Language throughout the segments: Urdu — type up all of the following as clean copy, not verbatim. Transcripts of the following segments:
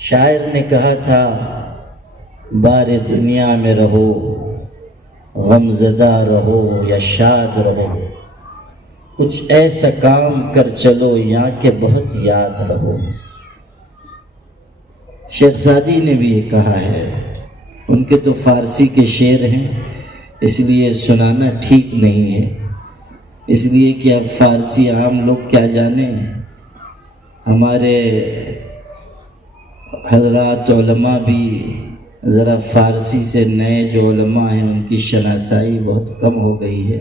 شاعر نے کہا تھا بار دنیا میں رہو غم زدہ رہو یا شاد رہو، کچھ ایسا کام کر چلو یہاں کے بہت یاد رہو۔ شیخ سعدی نے بھی یہ کہا ہے، ان کے تو فارسی کے شعر ہیں اس لیے سنانا ٹھیک نہیں ہے، اس لیے کہ اب فارسی عام لوگ کیا جانیں۔ ہمارے حضرات علماء بھی ذرا فارسی سے نئے جو علماء ہیں ان کی شناسائی بہت کم ہو گئی ہے۔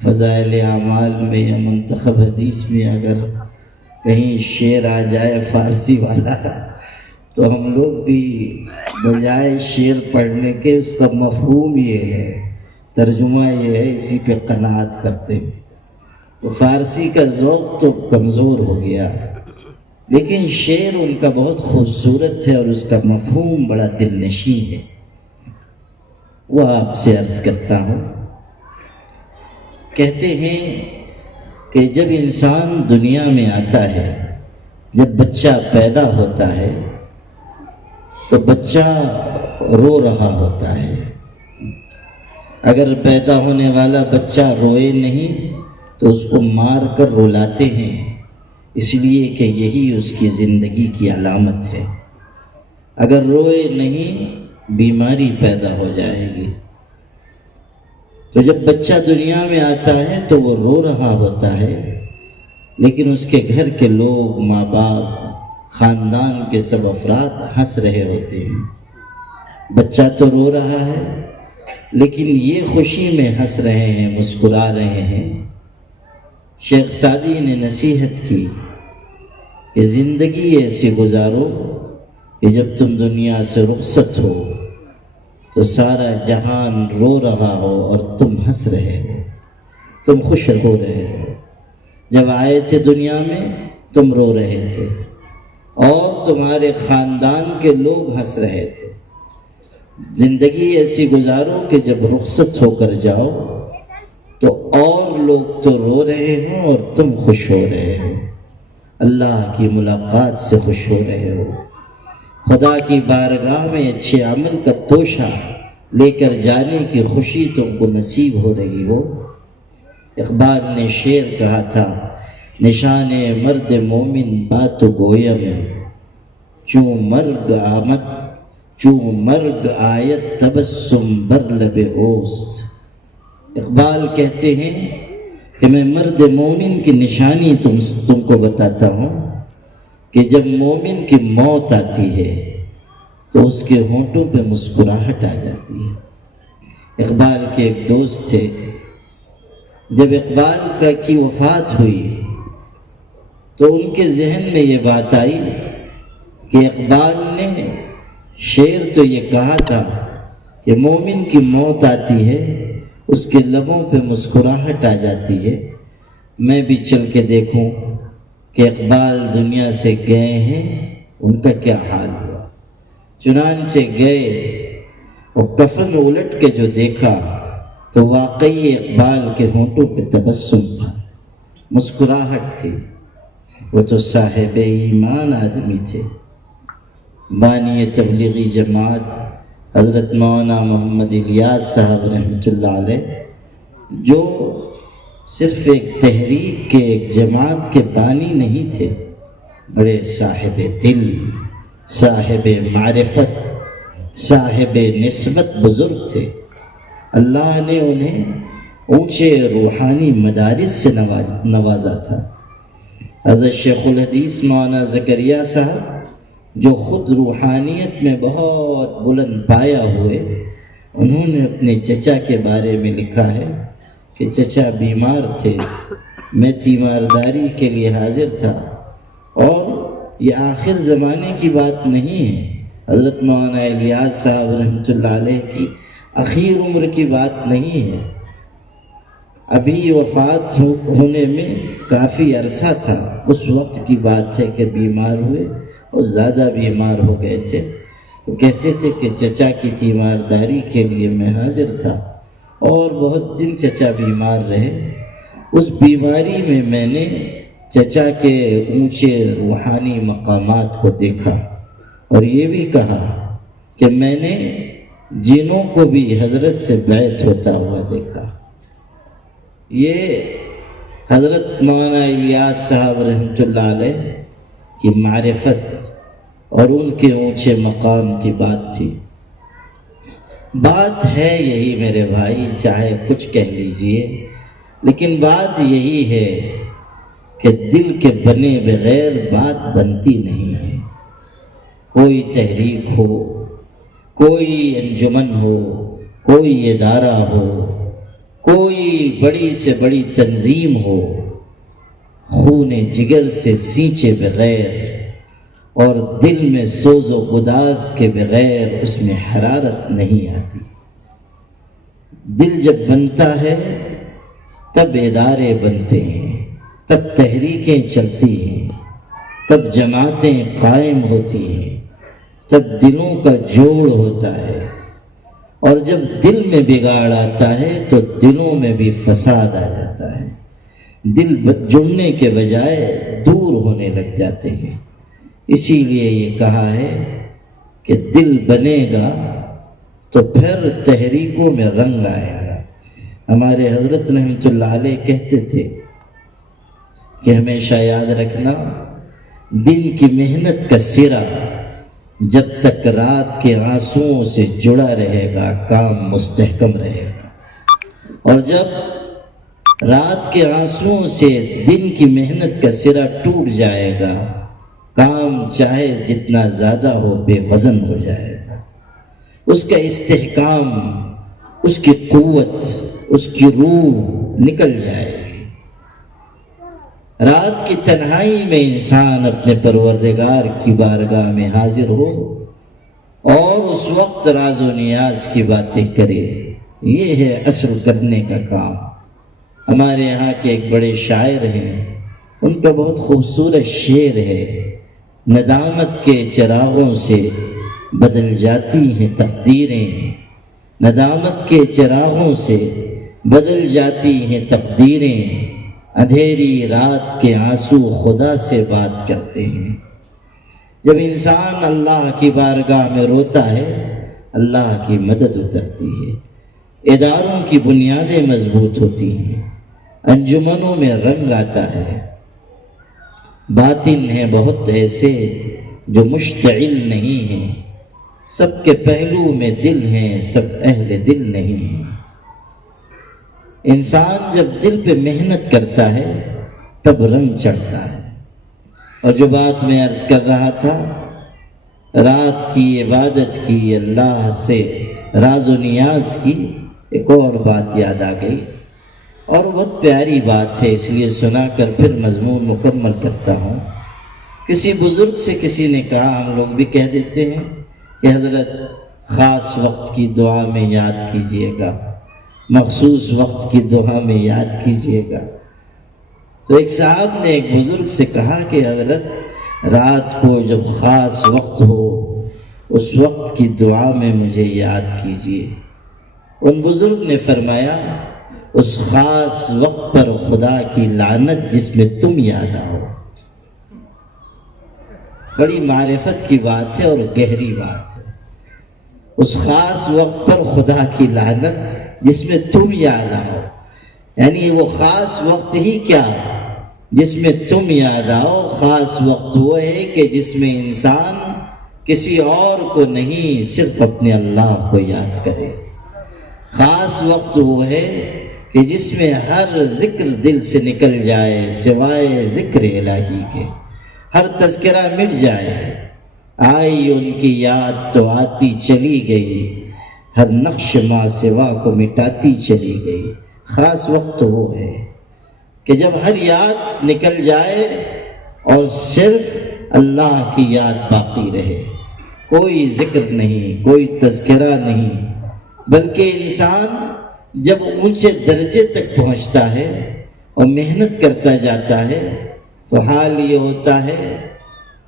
فضائل اعمال میں یا منتخب حدیث میں اگر کہیں شعر آ جائے فارسی والا تو ہم لوگ بھی بجائے شعر پڑھنے کے اس کا مفہوم یہ ہے، ترجمہ یہ ہے، اسی پہ قناعت کرتے ہیں۔ تو فارسی کا ذوق تو کمزور ہو گیا، لیکن شعر ان کا بہت خوبصورت ہے اور اس کا مفہوم بڑا دل نشین ہے۔ وہ آپ سے عرض کرتا ہوں، کہتے ہیں کہ جب انسان دنیا میں آتا ہے، جب بچہ پیدا ہوتا ہے تو بچہ رو رہا ہوتا ہے۔ اگر پیدا ہونے والا بچہ روئے نہیں تو اس کو مار کر رلاتے ہیں، اس لیے کہ یہی اس کی زندگی کی علامت ہے۔ اگر روئے نہیں بیماری پیدا ہو جائے گی۔ تو جب بچہ دنیا میں آتا ہے تو وہ رو رہا ہوتا ہے، لیکن اس کے گھر کے لوگ، ماں باپ، خاندان کے سب افراد ہنس رہے ہوتے ہیں۔ بچہ تو رو رہا ہے لیکن یہ خوشی میں ہنس رہے ہیں، مسکرا رہے ہیں۔ شیخ سعدی نے نصیحت کی کہ زندگی ایسی گزارو کہ جب تم دنیا سے رخصت ہو تو سارا جہان رو رہا ہو اور تم ہنس رہے ہو، تم خوش ہو رہے ہو۔ جب آئے تھے دنیا میں تم رو رہے تھے اور تمہارے خاندان کے لوگ ہنس رہے تھے۔ زندگی ایسی گزارو کہ جب رخصت ہو کر جاؤ تو اور لوگ تو رو رہے ہوں اور تم خوش ہو رہے ہو، اللہ کی ملاقات سے خوش ہو رہے ہو، خدا کی بارگاہ میں اچھے عمل کا توشہ لے کر جانے کی خوشی تم کو نصیب ہو رہی ہو۔ اقبال نے شعر کہا تھا، نشان مرد مومن بات گویم، چوں مرگ آیت تبسم بر لب اوست۔ اقبال کہتے ہیں کہ میں مرد مومن کی نشانی تم کو بتاتا ہوں کہ جب مومن کی موت آتی ہے تو اس کے ہونٹوں پہ مسکراہٹ آ جاتی ہے۔ اقبال کے ایک دوست تھے، جب اقبال کی وفات ہوئی تو ان کے ذہن میں یہ بات آئی کہ اقبال نے شعر تو یہ کہا تھا کہ مومن کی موت آتی ہے اس کے لبوں پہ مسکراہٹ آ جاتی ہے، میں بھی چل کے دیکھوں کہ اقبال دنیا سے گئے ہیں ان کا کیا حال ہوا۔ چنانچہ گئے اور کفن الٹ کے جو دیکھا تو واقعی اقبال کے ہونٹوں پہ تبسم تھا، مسکراہٹ تھی۔ وہ تو صاحب ایمان آدمی تھے، بانی تبلیغی جماعت حضرت مولانا محمد الیاس صاحب رحمۃ اللہ علیہ، جو صرف ایک تحریک کے، ایک جماعت کے بانی نہیں تھے، بڑے صاحب دل، صاحب معرفت، صاحب نسبت بزرگ تھے۔ اللہ نے انہیں اونچے روحانی مدارس سے نوازا تھا۔ حضرت شیخ الحدیث مولانا زکریا صاحب جو خود روحانیت میں بہت بلند پایا ہوئے، انہوں نے اپنے چچا کے بارے میں لکھا ہے کہ چچا بیمار تھے، میں تیمارداری کے لیے حاضر تھا، اور یہ آخر زمانے کی بات نہیں ہے، حضرت مولانا الیاس صاحب رحمۃ اللہ علیہ کی اخیر عمر کی بات نہیں ہے، ابھی وفات ہونے میں کافی عرصہ تھا، اس وقت کی بات ہے کہ بیمار ہوئے اور زیادہ بیمار ہو گئے تھے۔ وہ کہتے تھے کہ چچا کی تیمارداری کے لیے میں حاضر تھا اور بہت دن چچا بیمار رہے۔ اس بیماری میں نے چچا کے اونچے روحانی مقامات کو دیکھا، اور یہ بھی کہا کہ میں نے جنوں کو بھی حضرت سے بیعت ہوتا ہوا دیکھا۔ یہ حضرت مولانا الیاس صاحب رحمۃ اللہ علیہ کی معرفت اور ان کے اونچے مقام کی بات تھی۔ بات ہے یہی میرے بھائی، چاہے کچھ کہہ لیجئے، لیکن بات یہی ہے کہ دل کے بنے بغیر بات بنتی نہیں ہے۔ کوئی تحریک ہو، کوئی انجمن ہو، کوئی ادارہ ہو، کوئی بڑی سے بڑی تنظیم ہو، خون جگر سے سینچے بغیر اور دل میں سوز و گداز کے بغیر اس میں حرارت نہیں آتی۔ دل جب بنتا ہے تب ادارے بنتے ہیں، تب تحریکیں چلتی ہیں، تب جماعتیں قائم ہوتی ہیں، تب دلوں کا جوڑ ہوتا ہے۔ اور جب دل میں بگاڑ آتا ہے تو دلوں میں بھی فساد آ جاتا ہے، دل جڑنے کے بجائے دور ہونے لگ جاتے ہیں۔ اسی لیے یہ کہا ہے کہ دل بنے گا تو پھر تحریکوں میں رنگ آئے گا۔ ہمارے حضرت رحمۃ اللہ علیہ کہتے تھے کہ ہمیشہ یاد رکھنا، دن کی محنت کا سرا جب تک رات کے آنسوؤں سے جڑا رہے گا کام مستحکم رہے گا، اور جب رات کے آنسوؤں سے دن کی محنت کا سرا ٹوٹ جائے گا، کام چاہے جتنا زیادہ ہو بے وزن ہو جائے گا۔ اس کا استحکام، اس کی قوت، اس کی روح نکل جائے گی۔ رات کی تنہائی میں انسان اپنے پروردگار کی بارگاہ میں حاضر ہو اور اس وقت راز و نیاز کی باتیں کرے، یہ ہے اصل کرنے کا کام۔ ہمارے یہاں کے ایک بڑے شاعر ہیں، ان کا بہت خوبصورت شعر ہے، ندامت کے چراغوں سے بدل جاتی ہیں تقدیریں، ندامت کے چراغوں سے بدل جاتی ہیں تقدیریں، اندھیری رات کے آنسو خدا سے بات کرتے ہیں۔ جب انسان اللہ کی بارگاہ میں روتا ہے، اللہ کی مدد اترتی ہے، اداروں کی بنیادیں مضبوط ہوتی ہیں، انجمنوں میں رنگ آتا ہے۔ باطن ہیں بہت ایسے جو مشتعل نہیں ہیں، سب کے پہلو میں دل ہیں، سب اہل دل نہیں ہیں۔ انسان جب دل پہ محنت کرتا ہے تب رنگ چڑھتا ہے۔ اور جو بات میں عرض کر رہا تھا، رات کی عبادت کی، اللہ سے راز و نیاز کی، ایک اور بات یاد آ گئی اور بہت پیاری بات ہے، اس لیے سنا کر پھر مضمون مکمل کرتا ہوں۔ کسی بزرگ سے کسی نے کہا، ہم لوگ بھی کہہ دیتے ہیں کہ حضرت خاص وقت کی دعا میں یاد کیجئے گا، مخصوص وقت کی دعا میں یاد کیجئے گا۔ تو ایک صاحب نے ایک بزرگ سے کہا کہ حضرت رات کو جب خاص وقت ہو اس وقت کی دعا میں مجھے یاد کیجئے۔ ان بزرگ نے فرمایا، اس خاص وقت پر خدا کی لعنت جس میں تم یاد آؤ۔ بڑی معرفت کی بات ہے اور گہری بات ہے۔ اس خاص وقت پر خدا کی لعنت جس میں تم یاد آؤ، یعنی وہ خاص وقت ہی کیا جس میں تم یاد آؤ۔ خاص وقت وہ ہے کہ جس میں انسان کسی اور کو نہیں، صرف اپنے اللہ کو یاد کرے۔ خاص وقت وہ ہے کہ جس میں ہر ذکر دل سے نکل جائے سوائے ذکر الہی کے، ہر تذکرہ مٹ جائے۔ آئی ان کی یاد تو آتی چلی گئی، ہر نقش ماں سوا کو مٹاتی چلی گئی۔ خاص وقت وہ ہے کہ جب ہر یاد نکل جائے اور صرف اللہ کی یاد باقی رہے، کوئی ذکر نہیں، کوئی تذکرہ نہیں، بلکہ انسان جب اونچے درجے تک پہنچتا ہے اور محنت کرتا جاتا ہے تو حال یہ ہوتا ہے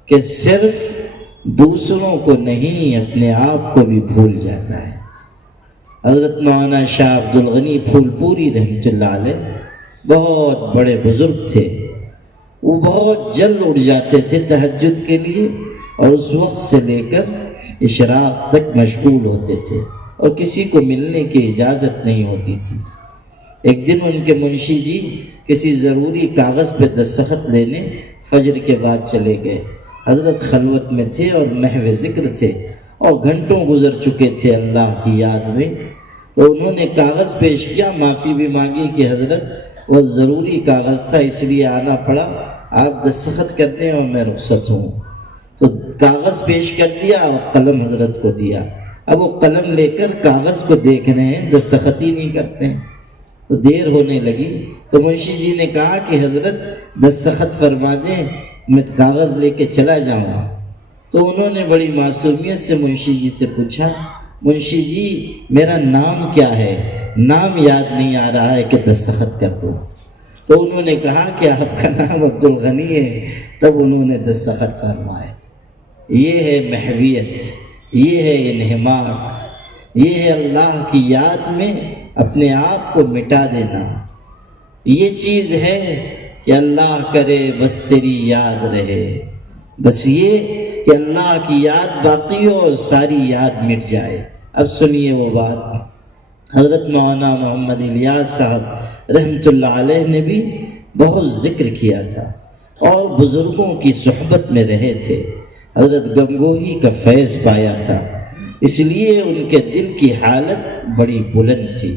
کہ صرف دوسروں کو نہیں، اپنے آپ کو بھی بھول جاتا ہے۔ حضرت مولانا شاہ عبد الغنی پھول پوری رحمۃ اللہ علیہ بہت بڑے بزرگ تھے۔ وہ بہت جلد اٹھ جاتے تھے تہجد کے لیے اور اس وقت سے لے کر اشراق تک مشغول ہوتے تھے اور کسی کو ملنے کی اجازت نہیں ہوتی تھی۔ ایک دن ان کے منشی جی کسی ضروری کاغذ پہ دستخط لینے فجر کے بعد چلے گئے۔ حضرت خلوت میں تھے اور محو ذکر تھے اور گھنٹوں گزر چکے تھے اللہ کی یاد میں، تو انہوں نے کاغذ پیش کیا، معافی بھی مانگی کہ حضرت وہ ضروری کاغذ تھا اس لیے آنا پڑا، آپ دستخط کر دیں اور میں رخصت ہوں۔ تو کاغذ پیش کر دیا اور قلم حضرت کو دیا۔ اب وہ قلم لے کر کاغذ کو دیکھ رہے ہیں، دستخط ہی نہیں کرتے ہیں۔ تو دیر ہونے لگی تو منشی جی نے کہا کہ حضرت دستخط فرما دیں، میں کاغذ لے کے چلا جاؤں۔ تو انہوں نے بڑی معصومیت سے منشی جی سے پوچھا، منشی جی میرا نام کیا ہے؟ نام یاد نہیں آ رہا ہے کہ دستخط کر دوں۔ تو انہوں نے کہا کہ آپ کا نام عبدالغنی ہے۔ تب انہوں نے دستخط فرمائے۔ یہ ہے محویت، یہ ہے انہماک، یہ ہے اللہ کی یاد میں اپنے آپ کو مٹا دینا۔ یہ چیز ہے کہ اللہ کرے بس تیری یاد رہے، بس یہ کہ اللہ کی یاد باقی ہو اور ساری یاد مٹ جائے۔ اب سنیے وہ بات، حضرت مولانا محمد الیاس صاحب رحمۃ اللہ علیہ نے بھی بہت ذکر کیا تھا اور بزرگوں کی صحبت میں رہے تھے۔ حضرت گنگوہی کا فیض پایا تھا، اس لیے ان کے دل کی حالت بڑی بلند تھی،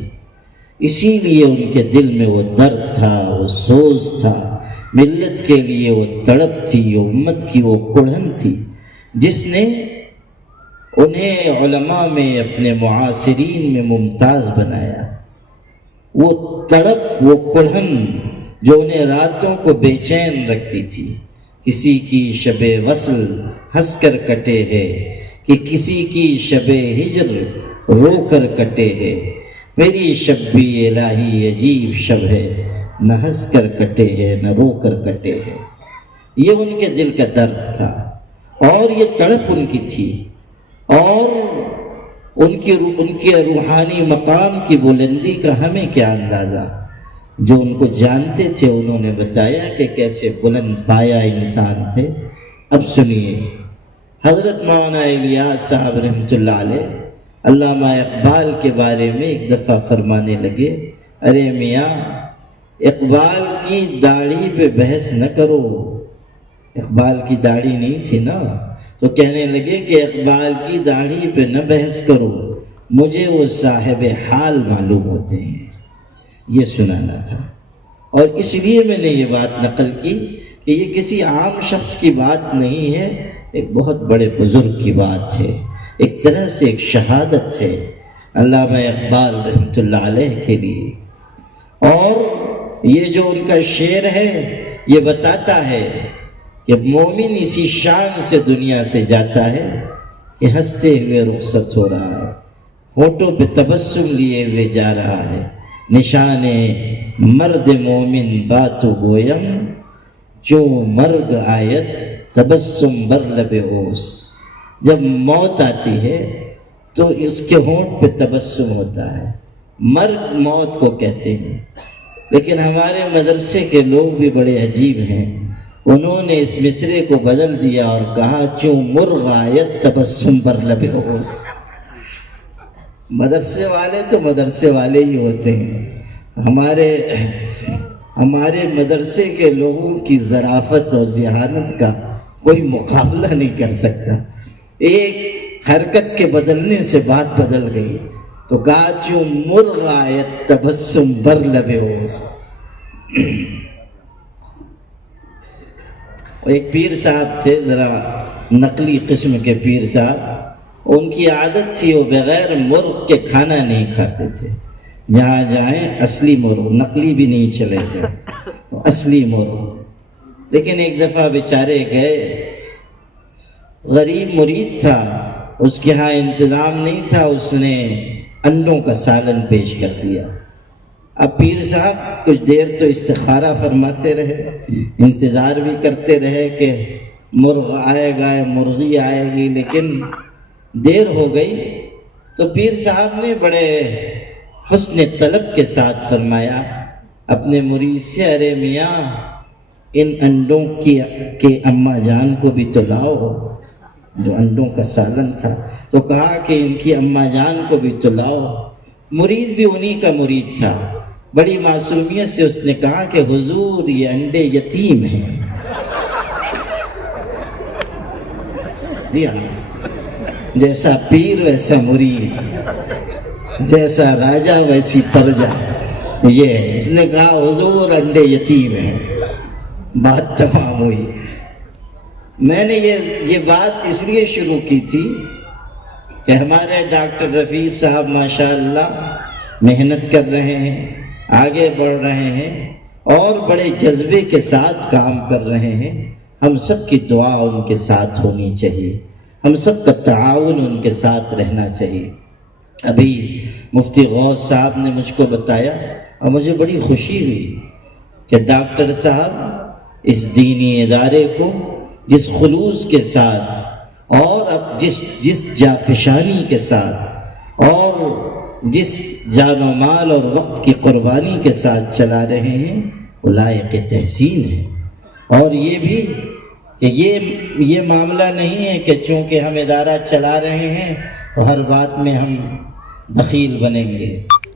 اسی لیے ان کے دل میں وہ درد تھا، وہ سوز تھا، ملت کے لیے وہ تڑپ تھی، امت کی وہ کڑھن تھی جس نے انہیں علماء میں اپنے معاصرین میں ممتاز بنایا۔ وہ تڑپ، وہ کڑھن جو انہیں راتوں کو بے چین رکھتی تھی، کسی کی شب وصل ہنس کر کٹے ہے کہ کسی کی شب ہجر رو کر کٹے ہے، میری شب بھی الہی عجیب شب ہے، نہ ہنس کر کٹے ہے نہ رو کر کٹے ہے۔ یہ ان کے دل کا درد تھا اور یہ تڑپ ان کی تھی، اور ان کے روحانی مقام کی بلندی کا ہمیں کیا اندازہ؟ جو ان کو جانتے تھے انہوں نے بتایا کہ کیسے بلند پایا انسان تھے۔ اب سنیے، حضرت مولانا الیاس صاحب رحمۃ اللہ علیہ علامہ اقبال کے بارے میں ایک دفعہ فرمانے لگے، ارے میاں اقبال کی داڑھی پہ بحث نہ کرو۔ اقبال کی داڑھی نہیں تھی نا، تو کہنے لگے کہ اقبال کی داڑھی پہ نہ بحث کرو، مجھے وہ صاحب حال معلوم ہوتے ہیں۔ یہ سنانا تھا، اور اس لیے میں نے یہ بات نقل کی کہ یہ کسی عام شخص کی بات نہیں ہے، ایک بہت بڑے بزرگ کی بات ہے، ایک طرح سے ایک شہادت ہے علامہ اقبال رحمۃ اللہ علیہ کے لیے۔ اور یہ جو ان کا شعر ہے یہ بتاتا ہے کہ مومن اسی شان سے دنیا سے جاتا ہے کہ ہنستے ہوئے رخصت ہو رہا ہے، ہونٹوں پہ تبسم لیے ہوئے جا رہا ہے۔ نشان مرد مومن باتو گویم، چوں مرگ آیت تبسم بر لب اوست۔ جب موت آتی ہے تو اس کے ہونٹ پہ تبسم ہوتا ہے، مرگ موت کو کہتے ہیں۔ لیکن ہمارے مدرسے کے لوگ بھی بڑے عجیب ہیں، انہوں نے اس مصرے کو بدل دیا اور کہا چوں مرغ آیت تبسم بر لب اوست۔ مدرسے والے تو مدرسے والے ہی ہوتے ہیں، ہمارے مدرسے کے لوگوں کی ظرافت اور ذہانت کا کوئی مقابلہ نہیں کر سکتا۔ ایک حرکت کے بدلنے سے بات بدل گئی، تو کہا چوں مرغ آیت تبسم بر لب اوست۔ ایک پیر صاحب تھے، ذرا نقلی قسم کے پیر صاحب، ان کی عادت تھی وہ بغیر مرغ کے کھانا نہیں کھاتے تھے، جہاں جائیں اصلی مرغ، نقلی بھی نہیں چلے تھے، اصلی مرغ۔ لیکن ایک دفعہ بیچارے گئے، غریب مرید تھا، اس کے ہاں انتظام نہیں تھا، اس نے انڈوں کا سالن پیش کر دیا۔ اب پیر صاحب کچھ دیر تو استخارہ فرماتے رہے، انتظار بھی کرتے رہے کہ مرغ آئے گا، مرغی آئے گی، لیکن دیر ہو گئی۔ تو پیر صاحب نے بڑے حسن طلب کے ساتھ فرمایا اپنے مرید سے، ارے میاں ان انڈوں کے اماں جان کو بھی تو لاؤ۔ جو انڈوں کا سالن تھا، تو کہا کہ ان کی اماں جان کو بھی تو لاؤ۔ مرید بھی انہی کا مرید تھا، بڑی معصومیت سے اس نے کہا کہ حضور یہ انڈے یتیم ہیں۔ جیسا پیر ویسا مرید، جیسا راجہ ویسی پرجا، یہ ہے۔ اس نے کہا حضور انڈے یتیم ہیں، بات تمام ہوئی۔ میں نے یہ بات اس لیے شروع کی تھی کہ ہمارے ڈاکٹر رفیق صاحب ماشاءاللہ محنت کر رہے ہیں، آگے بڑھ رہے ہیں اور بڑے جذبے کے ساتھ کام کر رہے ہیں۔ ہم سب کی دعا ان کے ساتھ ہونی چاہیے، ہم سب کا تعاون ان کے ساتھ رہنا چاہیے۔ ابھی مفتی غوث صاحب نے مجھ کو بتایا اور مجھے بڑی خوشی ہوئی کہ ڈاکٹر صاحب اس دینی ادارے کو جس خلوص کے ساتھ اور اب جس جافشانی کے ساتھ اور جس جان و مال اور وقت کی قربانی کے ساتھ چلا رہے ہیں وہ لائق تحسین ہے۔ اور یہ بھی کہ یہ معاملہ نہیں ہے کہ چونکہ ہم ادارہ چلا رہے ہیں تو ہر بات میں ہم دخیل بنیں گے،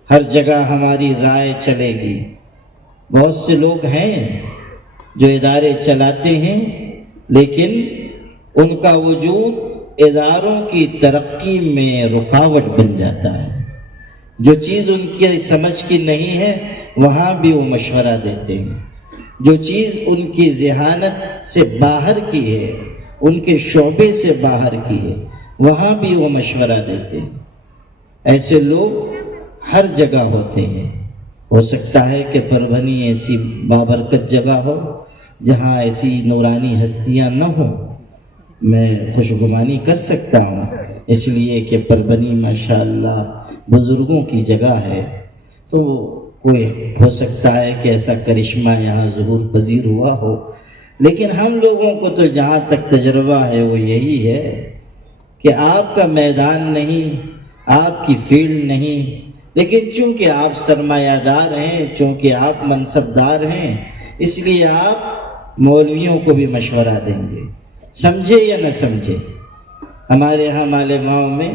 ہر جگہ ہماری رائے چلے گی۔ بہت سے لوگ ہیں جو ادارے چلاتے ہیں لیکن ان کا وجود اداروں کی ترقی میں رکاوٹ بن جاتا ہے۔ جو چیز ان کی سمجھ کی نہیں ہے وہاں بھی وہ مشورہ دیتے ہیں، جو چیز ان کی ذہانت سے باہر کی ہے، ان کے شعبے سے باہر کی ہے، وہاں بھی وہ مشورہ دیتے ہیں۔ ایسے لوگ ہر جگہ ہوتے ہیں۔ ہو سکتا ہے کہ پربھنی ایسی بابرکت جگہ ہو جہاں ایسی نورانی ہستیاں نہ ہوں، میں خوشگمانی کر سکتا ہوں، اس لیے کہ پربھنی ماشاءاللہ بزرگوں کی جگہ ہے، تو کوئی ہو سکتا ہے کہ ایسا کرشمہ یہاں ظہور پذیر ہوا ہو۔ لیکن ہم لوگوں کو تو جہاں تک تجربہ ہے وہ یہی ہے کہ آپ کا میدان نہیں، آپ کی فیلڈ نہیں، لیکن چونکہ آپ سرمایہ دار ہیں، چونکہ آپ منصب دار ہیں، اس لیے آپ مولویوں کو بھی مشورہ دیں گے، سمجھے یا نہ سمجھے۔ ہمارے یہاں مالیگاؤں میں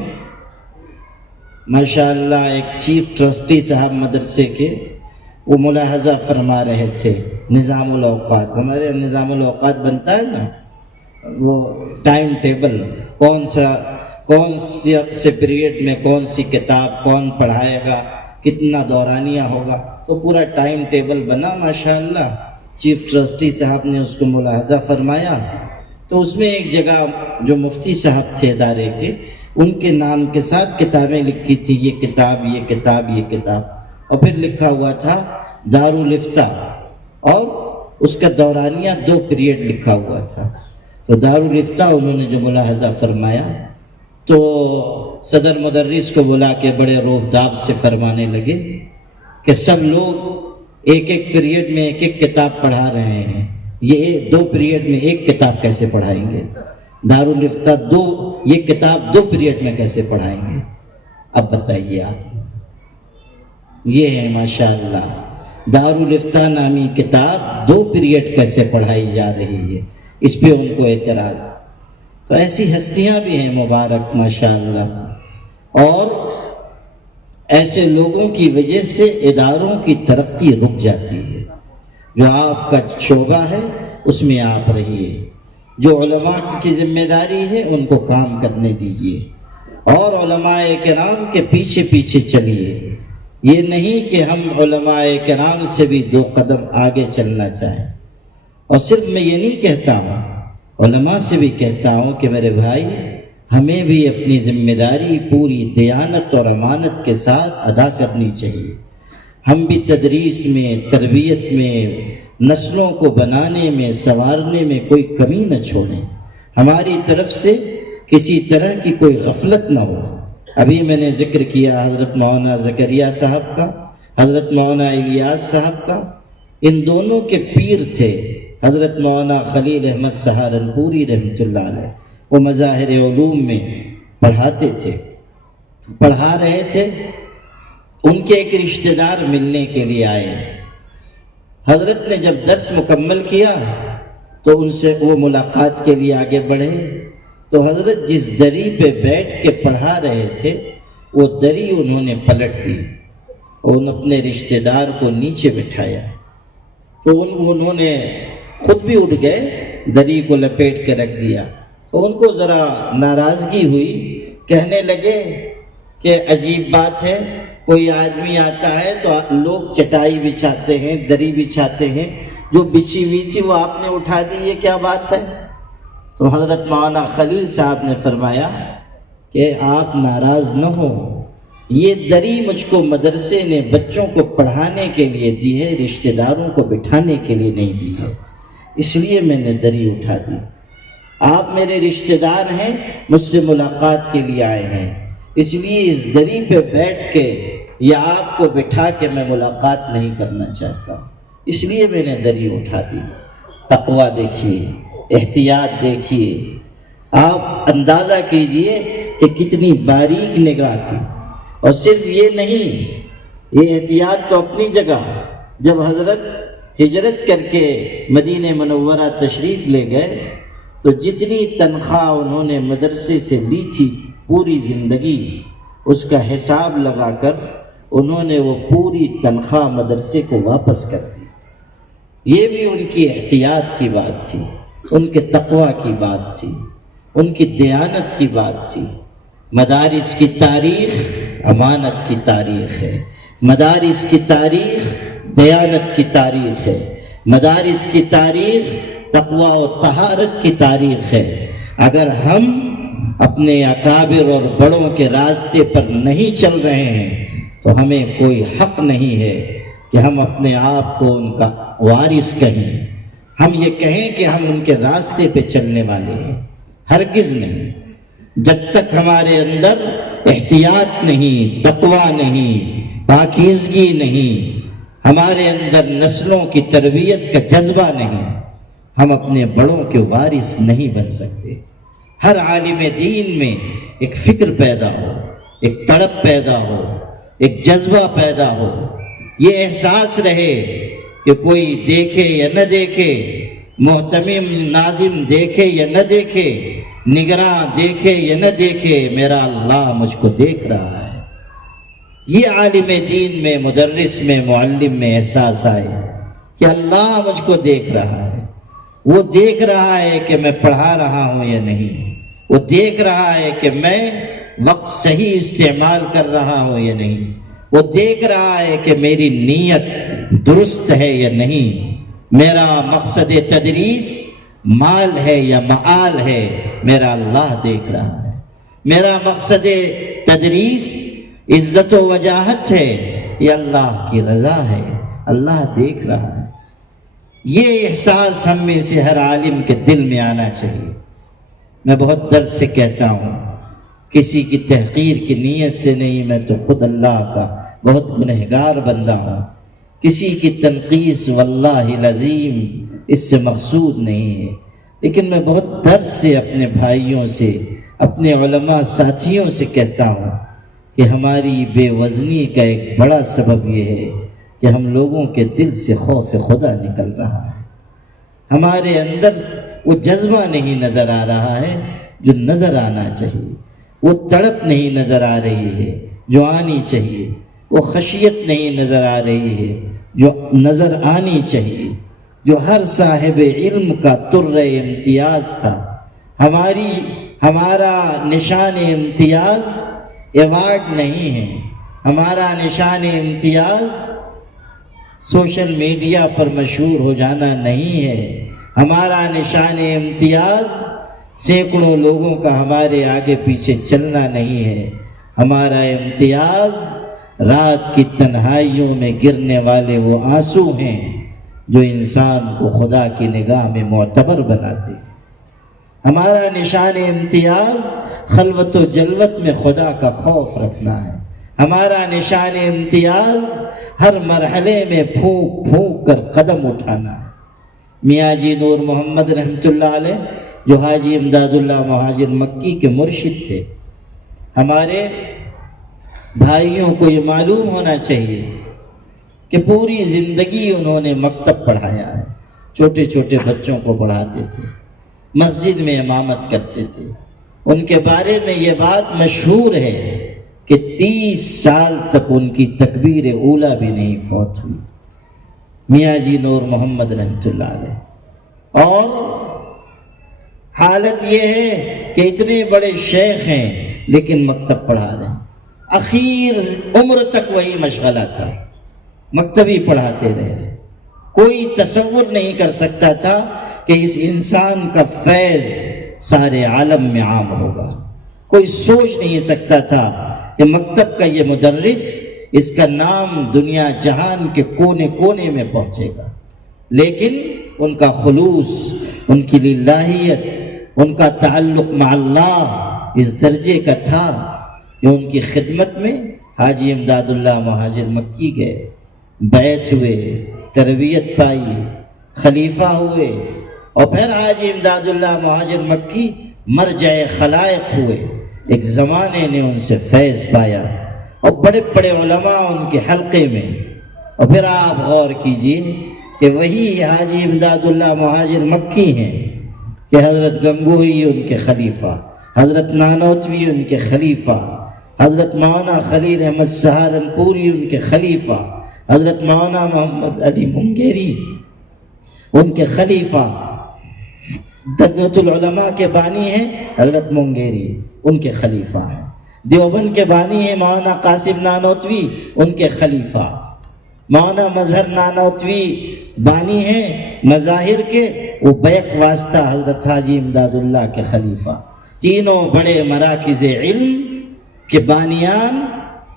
ماشاءاللہ ایک چیف ٹرسٹی صاحب مدرسے کے وہ ملاحظہ فرما رہے تھے نظام الاوقات۔ ہمارے نظام الاوقات بنتا ہے نا، وہ ٹائم ٹیبل، کون سے پیریڈ میں کون سی کتاب کون پڑھائے گا، کتنا دورانیہ ہوگا، تو پورا ٹائم ٹیبل بنا ماشاءاللہ۔ چیف ٹرسٹی صاحب نے اس کو ملاحظہ فرمایا تو اس میں ایک جگہ جو مفتی صاحب تھے ادارے کے، ان کے نام کے ساتھ کتابیں لکھی تھی، یہ کتاب یہ کتاب یہ کتاب، اور پھر لکھا ہوا تھا دارالفتہ، اور اس کا دورانیہ 2 پیریڈ لکھا ہوا تھا۔ تو دارالفتہ انہوں نے جو ملاحظہ فرمایا تو صدر مدرس کو بلا کے بڑے روب داب سے فرمانے لگے کہ سب لوگ ایک ایک پیریڈ میں ایک ایک کتاب پڑھا رہے ہیں، یہ 2 پیریڈ میں ایک کتاب کیسے پڑھائیں گے؟ دارالفتہ یہ کتاب 2 پیریڈ میں کیسے پڑھائیں گے؟ اب بتائیے آپ، یہ ہے ماشاءاللہ دارالفتہ نامی کتاب 2 پیریڈ کیسے پڑھائی جا رہی ہے، اس پہ ان کو اعتراض۔ تو ایسی ہستیاں بھی ہیں مبارک ماشاءاللہ، اور ایسے لوگوں کی وجہ سے اداروں کی ترقی رک جاتی ہے۔ جو آپ کا شعبہ ہے اس میں آپ رہیے، جو علماء کی ذمہ داری ہے ان کو کام کرنے دیجیے، اور علماء کرام کے پیچھے پیچھے چلیے۔ یہ نہیں کہ ہم علماء کرام سے بھی 2 قدم آگے چلنا چاہیں۔ اور صرف میں یہ نہیں کہتا ہوں، علماء سے بھی کہتا ہوں کہ میرے بھائی، ہمیں بھی اپنی ذمہ داری پوری دیانت اور امانت کے ساتھ ادا کرنی چاہیے۔ ہم بھی تدریس میں، تربیت میں، نسلوں کو بنانے میں، سنوارنے میں کوئی کمی نہ چھوڑیں، ہماری طرف سے کسی طرح کی کوئی غفلت نہ ہو۔ ابھی میں نے ذکر کیا حضرت مولانا زکریا صاحب کا، حضرت مولانا الیاس صاحب کا، ان دونوں کے پیر تھے حضرت مولانا خلیل احمد سہارنپوری رحمۃ اللہ علیہ۔ وہ مظاہر علوم میں پڑھاتے تھے، پڑھا رہے تھے، ان کے ایک رشتہ دار ملنے کے لیے آئے۔ حضرت نے جب درس مکمل کیا تو ان سے وہ ملاقات کے لیے آگے بڑھے تو حضرت جس دری پہ بیٹھ کے پڑھا رہے تھے وہ دری انہوں نے پلٹ دی اور اپنے رشتہ دار کو نیچے بٹھایا، تو انہوں نے خود بھی اٹھ گئے، دری کو لپیٹ کے رکھ دیا۔ تو ان کو ذرا ناراضگی ہوئی، کہنے لگے کہ عجیب بات ہے، کوئی آدمی آتا ہے تو لوگ چٹائی بچھاتے ہیں، دری بچھاتے ہیں، جو بچھی ہوئی تھی وہ آپ نے اٹھا دی، یہ کیا بات ہے؟ تو حضرت مولانا خلیل صاحب نے فرمایا کہ آپ ناراض نہ ہو، یہ دری مجھ کو مدرسے نے بچوں کو پڑھانے کے لیے دی ہے، رشتہ داروں کو بٹھانے کے لیے نہیں دی ہے، اس لیے میں نے دری اٹھا دی۔ آپ میرے رشتہ دار ہیں، مجھ سے ملاقات کے لیے آئے ہیں، اس لیے اس دری پہ بیٹھ کے یا آپ کو بٹھا کے میں ملاقات نہیں کرنا چاہتا، اس لیے میں نے دری اٹھا دی۔ تقویٰ دیکھیے، احتیاط دیکھیے، آپ اندازہ کیجئے کہ کتنی باریک نگاہ تھی۔ اور صرف یہ نہیں، یہ احتیاط تو اپنی جگہ، جب حضرت ہجرت کر کے مدینہ منورہ تشریف لے گئے تو جتنی تنخواہ انہوں نے مدرسے سے لی تھی پوری زندگی، اس کا حساب لگا کر انہوں نے وہ پوری تنخواہ مدرسے کو واپس کر دی۔ یہ بھی ان کی احتیاط کی بات تھی، ان کے تقویٰ کی بات تھی، ان کی دیانت کی بات تھی۔ مدارس کی تاریخ امانت کی تاریخ ہے، مدارس کی تاریخ دیانت کی تاریخ ہے، مدارس کی تاریخ تقویٰ و طہارت کی تاریخ ہے۔ اگر ہم اپنے اکابر اور بڑوں کے راستے پر نہیں چل رہے ہیں تو ہمیں کوئی حق نہیں ہے کہ ہم اپنے آپ کو ان کا وارث کہیں، ہم یہ کہیں کہ ہم ان کے راستے پہ چلنے والے ہیں، ہرگز نہیں۔ جب تک ہمارے اندر احتیاط نہیں، تقویٰ نہیں، پاکیزگی نہیں، ہمارے اندر نسلوں کی تربیت کا جذبہ نہیں، ہم اپنے بڑوں کے وارث نہیں بن سکتے۔ ہر عالم دین میں ایک فکر پیدا ہو، ایک تڑپ پیدا ہو، ایک جذبہ پیدا ہو، یہ احساس رہے کہ کوئی دیکھے یا نہ دیکھے، محتمم ناظم دیکھے یا نہ دیکھے، نگراں دیکھے یا نہ دیکھے، میرا اللہ مجھ کو دیکھ رہا ہے۔ یہ عالم دین میں، مدرس میں، معلم میں احساس آئے کہ اللہ مجھ کو دیکھ رہا ہے، وہ دیکھ رہا ہے کہ میں پڑھا رہا ہوں یا نہیں، وہ دیکھ رہا ہے کہ میں وقت صحیح استعمال کر رہا ہوں یا نہیں، وہ دیکھ رہا ہے کہ میری نیت درست ہے یا نہیں، میرا مقصد تدریس مال ہے یا معال ہے، میرا اللہ دیکھ رہا ہے۔ میرا مقصد تدریس عزت و وجاہت ہے یا اللہ کی رضا ہے، اللہ دیکھ رہا ہے۔ یہ احساس ہم میں سے ہر عالم کے دل میں آنا چاہیے۔ میں بہت درد سے کہتا ہوں، کسی کی تحقیر کی نیت سے نہیں، میں تو خود اللہ کا بہت گنہگار بندہ ہوں، کسی کی تنقیص واللہ العظیم اس سے مقصود نہیں ہے، لیکن میں بہت درد سے اپنے بھائیوں سے، اپنے علماء ساتھیوں سے کہتا ہوں کہ ہماری بے وزنی کا ایک بڑا سبب یہ ہے کہ ہم لوگوں کے دل سے خوف خدا نکل رہا ہے، ہمارے اندر وہ جذبہ نہیں نظر آ رہا ہے جو نظر آنا چاہیے، وہ تڑپ نہیں نظر آ رہی ہے جو آنی چاہیے، وہ خشیت نہیں نظر آ رہی ہے جو نظر آنی چاہیے، جو ہر صاحب علم کا تر امتیاز تھا۔ ہمارا نشان امتیاز ایوارڈ نہیں ہے، ہمارا نشان امتیاز سوشل میڈیا پر مشہور ہو جانا نہیں ہے، ہمارا نشان امتیاز سینکڑوں لوگوں کا ہمارے آگے پیچھے چلنا نہیں ہے، ہمارا امتیاز رات کی تنہائیوں میں گرنے والے وہ آنسو ہیں جو انسان کو خدا کی نگاہ میں معتبر بناتے ہیں۔ ہمارا نشان امتیاز خلوت و جلوت میں خدا کا خوف رکھنا ہے، ہمارا نشان امتیاز ہر مرحلے میں پھونک پھونک کر قدم اٹھانا ہے۔ میاں جی نور محمد رحمۃ اللہ علیہ جو حاجی امداد اللہ مہاجر مکی کے مرشد تھے، ہمارے بھائیوں کو یہ معلوم ہونا چاہیے کہ پوری زندگی انہوں نے مکتب پڑھایا ہے، چھوٹے چھوٹے بچوں کو پڑھاتے تھے، مسجد میں امامت کرتے تھے، ان کے بارے میں یہ بات مشہور ہے کہ 30 سال تک ان کی تکبیر اولیٰ بھی نہیں فوت ہوئی، میاں جی نور محمد رحمۃ اللہ علیہ۔ اور حالت یہ ہے کہ اتنے بڑے شیخ ہیں لیکن مکتب پڑھا رہے ہیں، اخیر عمر تک وہی مشغلہ تھا، مکتب ہی پڑھاتے رہے۔ کوئی تصور نہیں کر سکتا تھا کہ اس انسان کا فیض سارے عالم میں عام ہوگا، کوئی سوچ نہیں سکتا تھا کہ مکتب کا یہ مدرس، اس کا نام دنیا جہان کے کونے کونے میں پہنچے گا۔ لیکن ان کا خلوص، ان کی للہیت، ان کا تعلق مع اللہ اس درجے کا تھا کہ ان کی خدمت میں حاجی امداد اللہ مہاجر مکی گئے، بیعت ہوئے، تربیت پائی، خلیفہ ہوئے، اور پھر حاجی امداد اللہ مہاجر مکی مرجع خلائق ہوئے۔ ایک زمانے نے ان سے فیض پایا اور بڑے بڑے علماء ان کے حلقے میں۔ اور پھر آپ غور کیجئے کہ وہی حاجی امداد اللہ مہاجر مکی ہیں کہ حضرت گنگوہی ان کے خلیفہ، حضرت نانوتوی ان کے خلیفہ، حضرت مولانا خلیل احمد سہارنپوری ان کے خلیفہ، حضرت مولانا محمد علی منگیری ان کے خلیفہ، دجنۃ العلماء کے بانی ہیں حضرت منگیری، ان کے خلیفہ ہیں۔ دیوبند کے بانی ہیں مولانا قاسم نانوتوی، ان کے خلیفہ۔ مولانا مظہر نانوتوی بانی ہیں مظاہر کے، وہ بیک واسطہ حضرت حاجی امداد اللہ کے خلیفہ۔ تینوں بڑے مراکز علم کے بانیان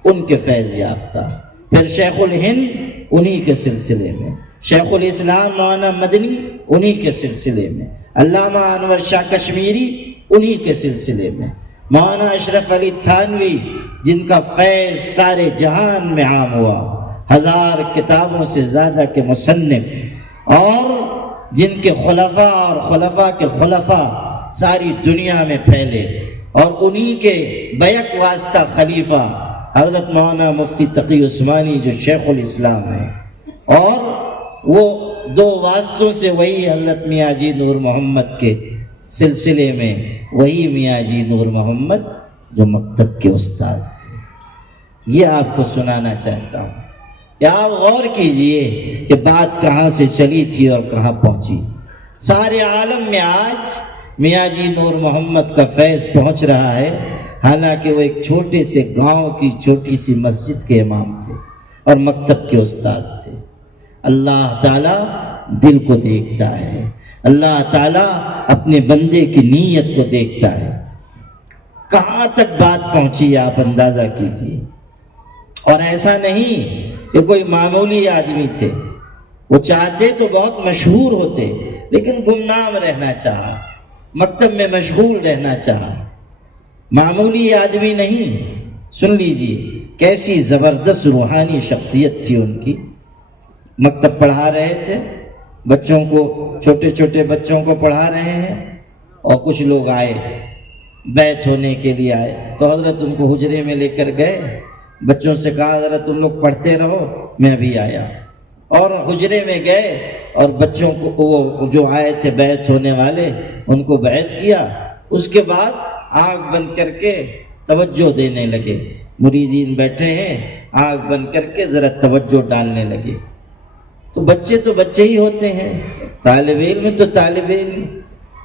ان کے فیض یافتہ۔ پھر شیخ الہند انہی کے سلسلے میں، شیخ الاسلام مولانا مدنی انہی کے سلسلے میں، علامہ انور شاہ کشمیری انہی کے سلسلے میں، مولانا اشرف علی تھانوی جن کا فیض سارے جہان میں عام ہوا، 1000 کتابوں سے زیادہ کے مصنف، اور جن کے خلفاء اور خلفاء کے خلفاء ساری دنیا میں پھیلے، اور انہی کے بیک واسطہ خلیفہ حضرت مولانا مفتی تقی عثمانی جو شیخ الاسلام ہیں، اور وہ 2 واسطوں سے وہی حضرت میاں جی نور محمد کے سلسلے میں وہی میاں جی نور محمد جو مکتب کے استاذ تھے۔ یہ آپ کو سنانا چاہتا ہوں کہ آپ غور کیجئے کہ بات کہاں سے چلی تھی اور کہاں پہنچی۔ سارے عالم میں آج میاں جی نور محمد کا فیض پہنچ رہا ہے، حالانکہ وہ ایک چھوٹے سے گاؤں کی چھوٹی سی مسجد کے امام تھے اور مکتب کے استاذ تھے۔ اللہ تعالیٰ دل کو دیکھتا ہے، اللہ تعالیٰ اپنے بندے کی نیت کو دیکھتا ہے۔ کہاں تک بات پہنچی آپ اندازہ کیجیے۔ اور ایسا نہیں کہ کوئی معمولی آدمی تھے، وہ چاہتے تو بہت مشہور ہوتے، لیکن گمنام رہنا چاہا، مکتب میں مشغول رہنا چاہا، معمولی آدمی نہیں۔ سن لیجیے کیسی زبردست روحانی شخصیت تھی ان کی۔ مکتب پڑھا رہے تھے، بچوں کو، چھوٹے چھوٹے بچوں کو پڑھا رہے ہیں، اور کچھ لوگ آئے، بیعت ہونے کے لیے آئے، تو حضرت ان کو حجرے میں لے کر گئے، بچوں سے کہا حضرت تم لوگ پڑھتے رہو، میں بھی آیا، اور حجرے میں گئے اور بچوں کو، وہ جو آئے تھے بیعت ہونے والے، ان کو بیعت کیا۔ اس کے بعد آنکھ بند کر کے توجہ دینے لگے، مریدین بیٹھے ہیں، آنکھ بند کر کے ذرا توجہ ڈالنے لگے۔ تو بچے ہی ہوتے ہیں، طالب علم تو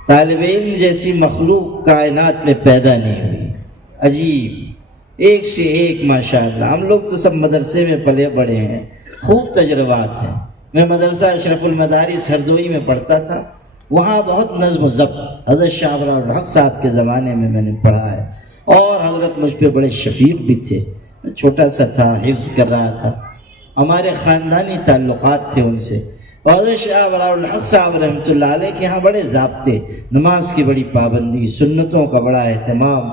طالب علم جیسی مخلوق کائنات میں پیدا نہیں ہوئی، عجیب، ایک سے ایک ماشاءاللہ۔ ہم لوگ تو سب مدرسے میں پلے بڑے ہیں، خوب تجربات ہیں۔ میں مدرسہ اشرف المدارس ہردوئی میں پڑھتا تھا، وہاں بہت نظم و ضبط حضرت شاہ ابرار الحق صاحب کے زمانے میں نے پڑھا ہے، اور حضرت مجھ پہ بڑے شفیق بھی تھے۔ میں چھوٹا سا تھا، حفظ کر رہا تھا، ہمارے خاندانی تعلقات تھے ان سے۔ حضرت شاہ ابرار الحق صاحب رحمۃ اللہ علیہ کے ہاں بڑے ضابطے، نماز کی بڑی پابندی، سنتوں کا بڑا اہتمام۔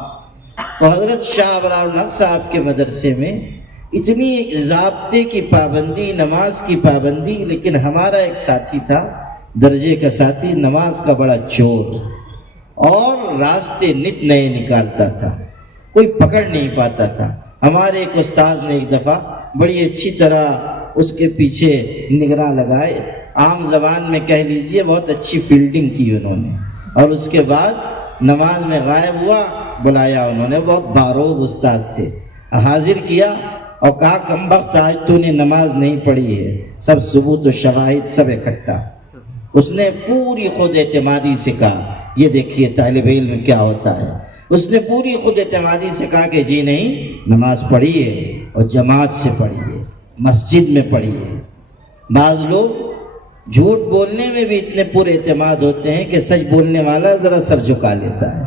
تو حضرت شاہ ابرار الحق صاحب کے مدرسے میں اتنی ضابطے کی پابندی، نماز کی پابندی، لیکن ہمارا ایک ساتھی تھا، درجے کا ساتھی، نماز کا بڑا چور، اور راستے نت نئے نکالتا تھا، کوئی پکڑ نہیں پاتا تھا۔ ہمارے ایک استاذ نے ایک دفعہ بڑی اچھی طرح اس کے پیچھے نگراں لگائے، عام زبان میں کہہ لیجئے بہت اچھی فیلڈنگ کی انہوں نے، اور اس کے بعد نماز میں غائب ہوا، بلایا انہوں نے، بہت باروب استاذ تھے، حاضر کیا اور کہا کمبخت آج تو نے نماز نہیں پڑھی ہے، سب ثبوت و شواہد سب اکٹھا۔ اس نے پوری خود اعتمادی سے کہا، یہ دیکھیے طالب علم کیا ہوتا ہے، اس نے پوری خود اعتمادی سے کہا کہ جی نہیں، نماز پڑھی ہے اور جماعت سے پڑھی ہے، مسجد میں پڑھی ہے۔ بعض لوگ جھوٹ بولنے میں بھی اتنے پورے اعتماد ہوتے ہیں کہ سچ بولنے والا ذرا سر جھکا لیتا ہے۔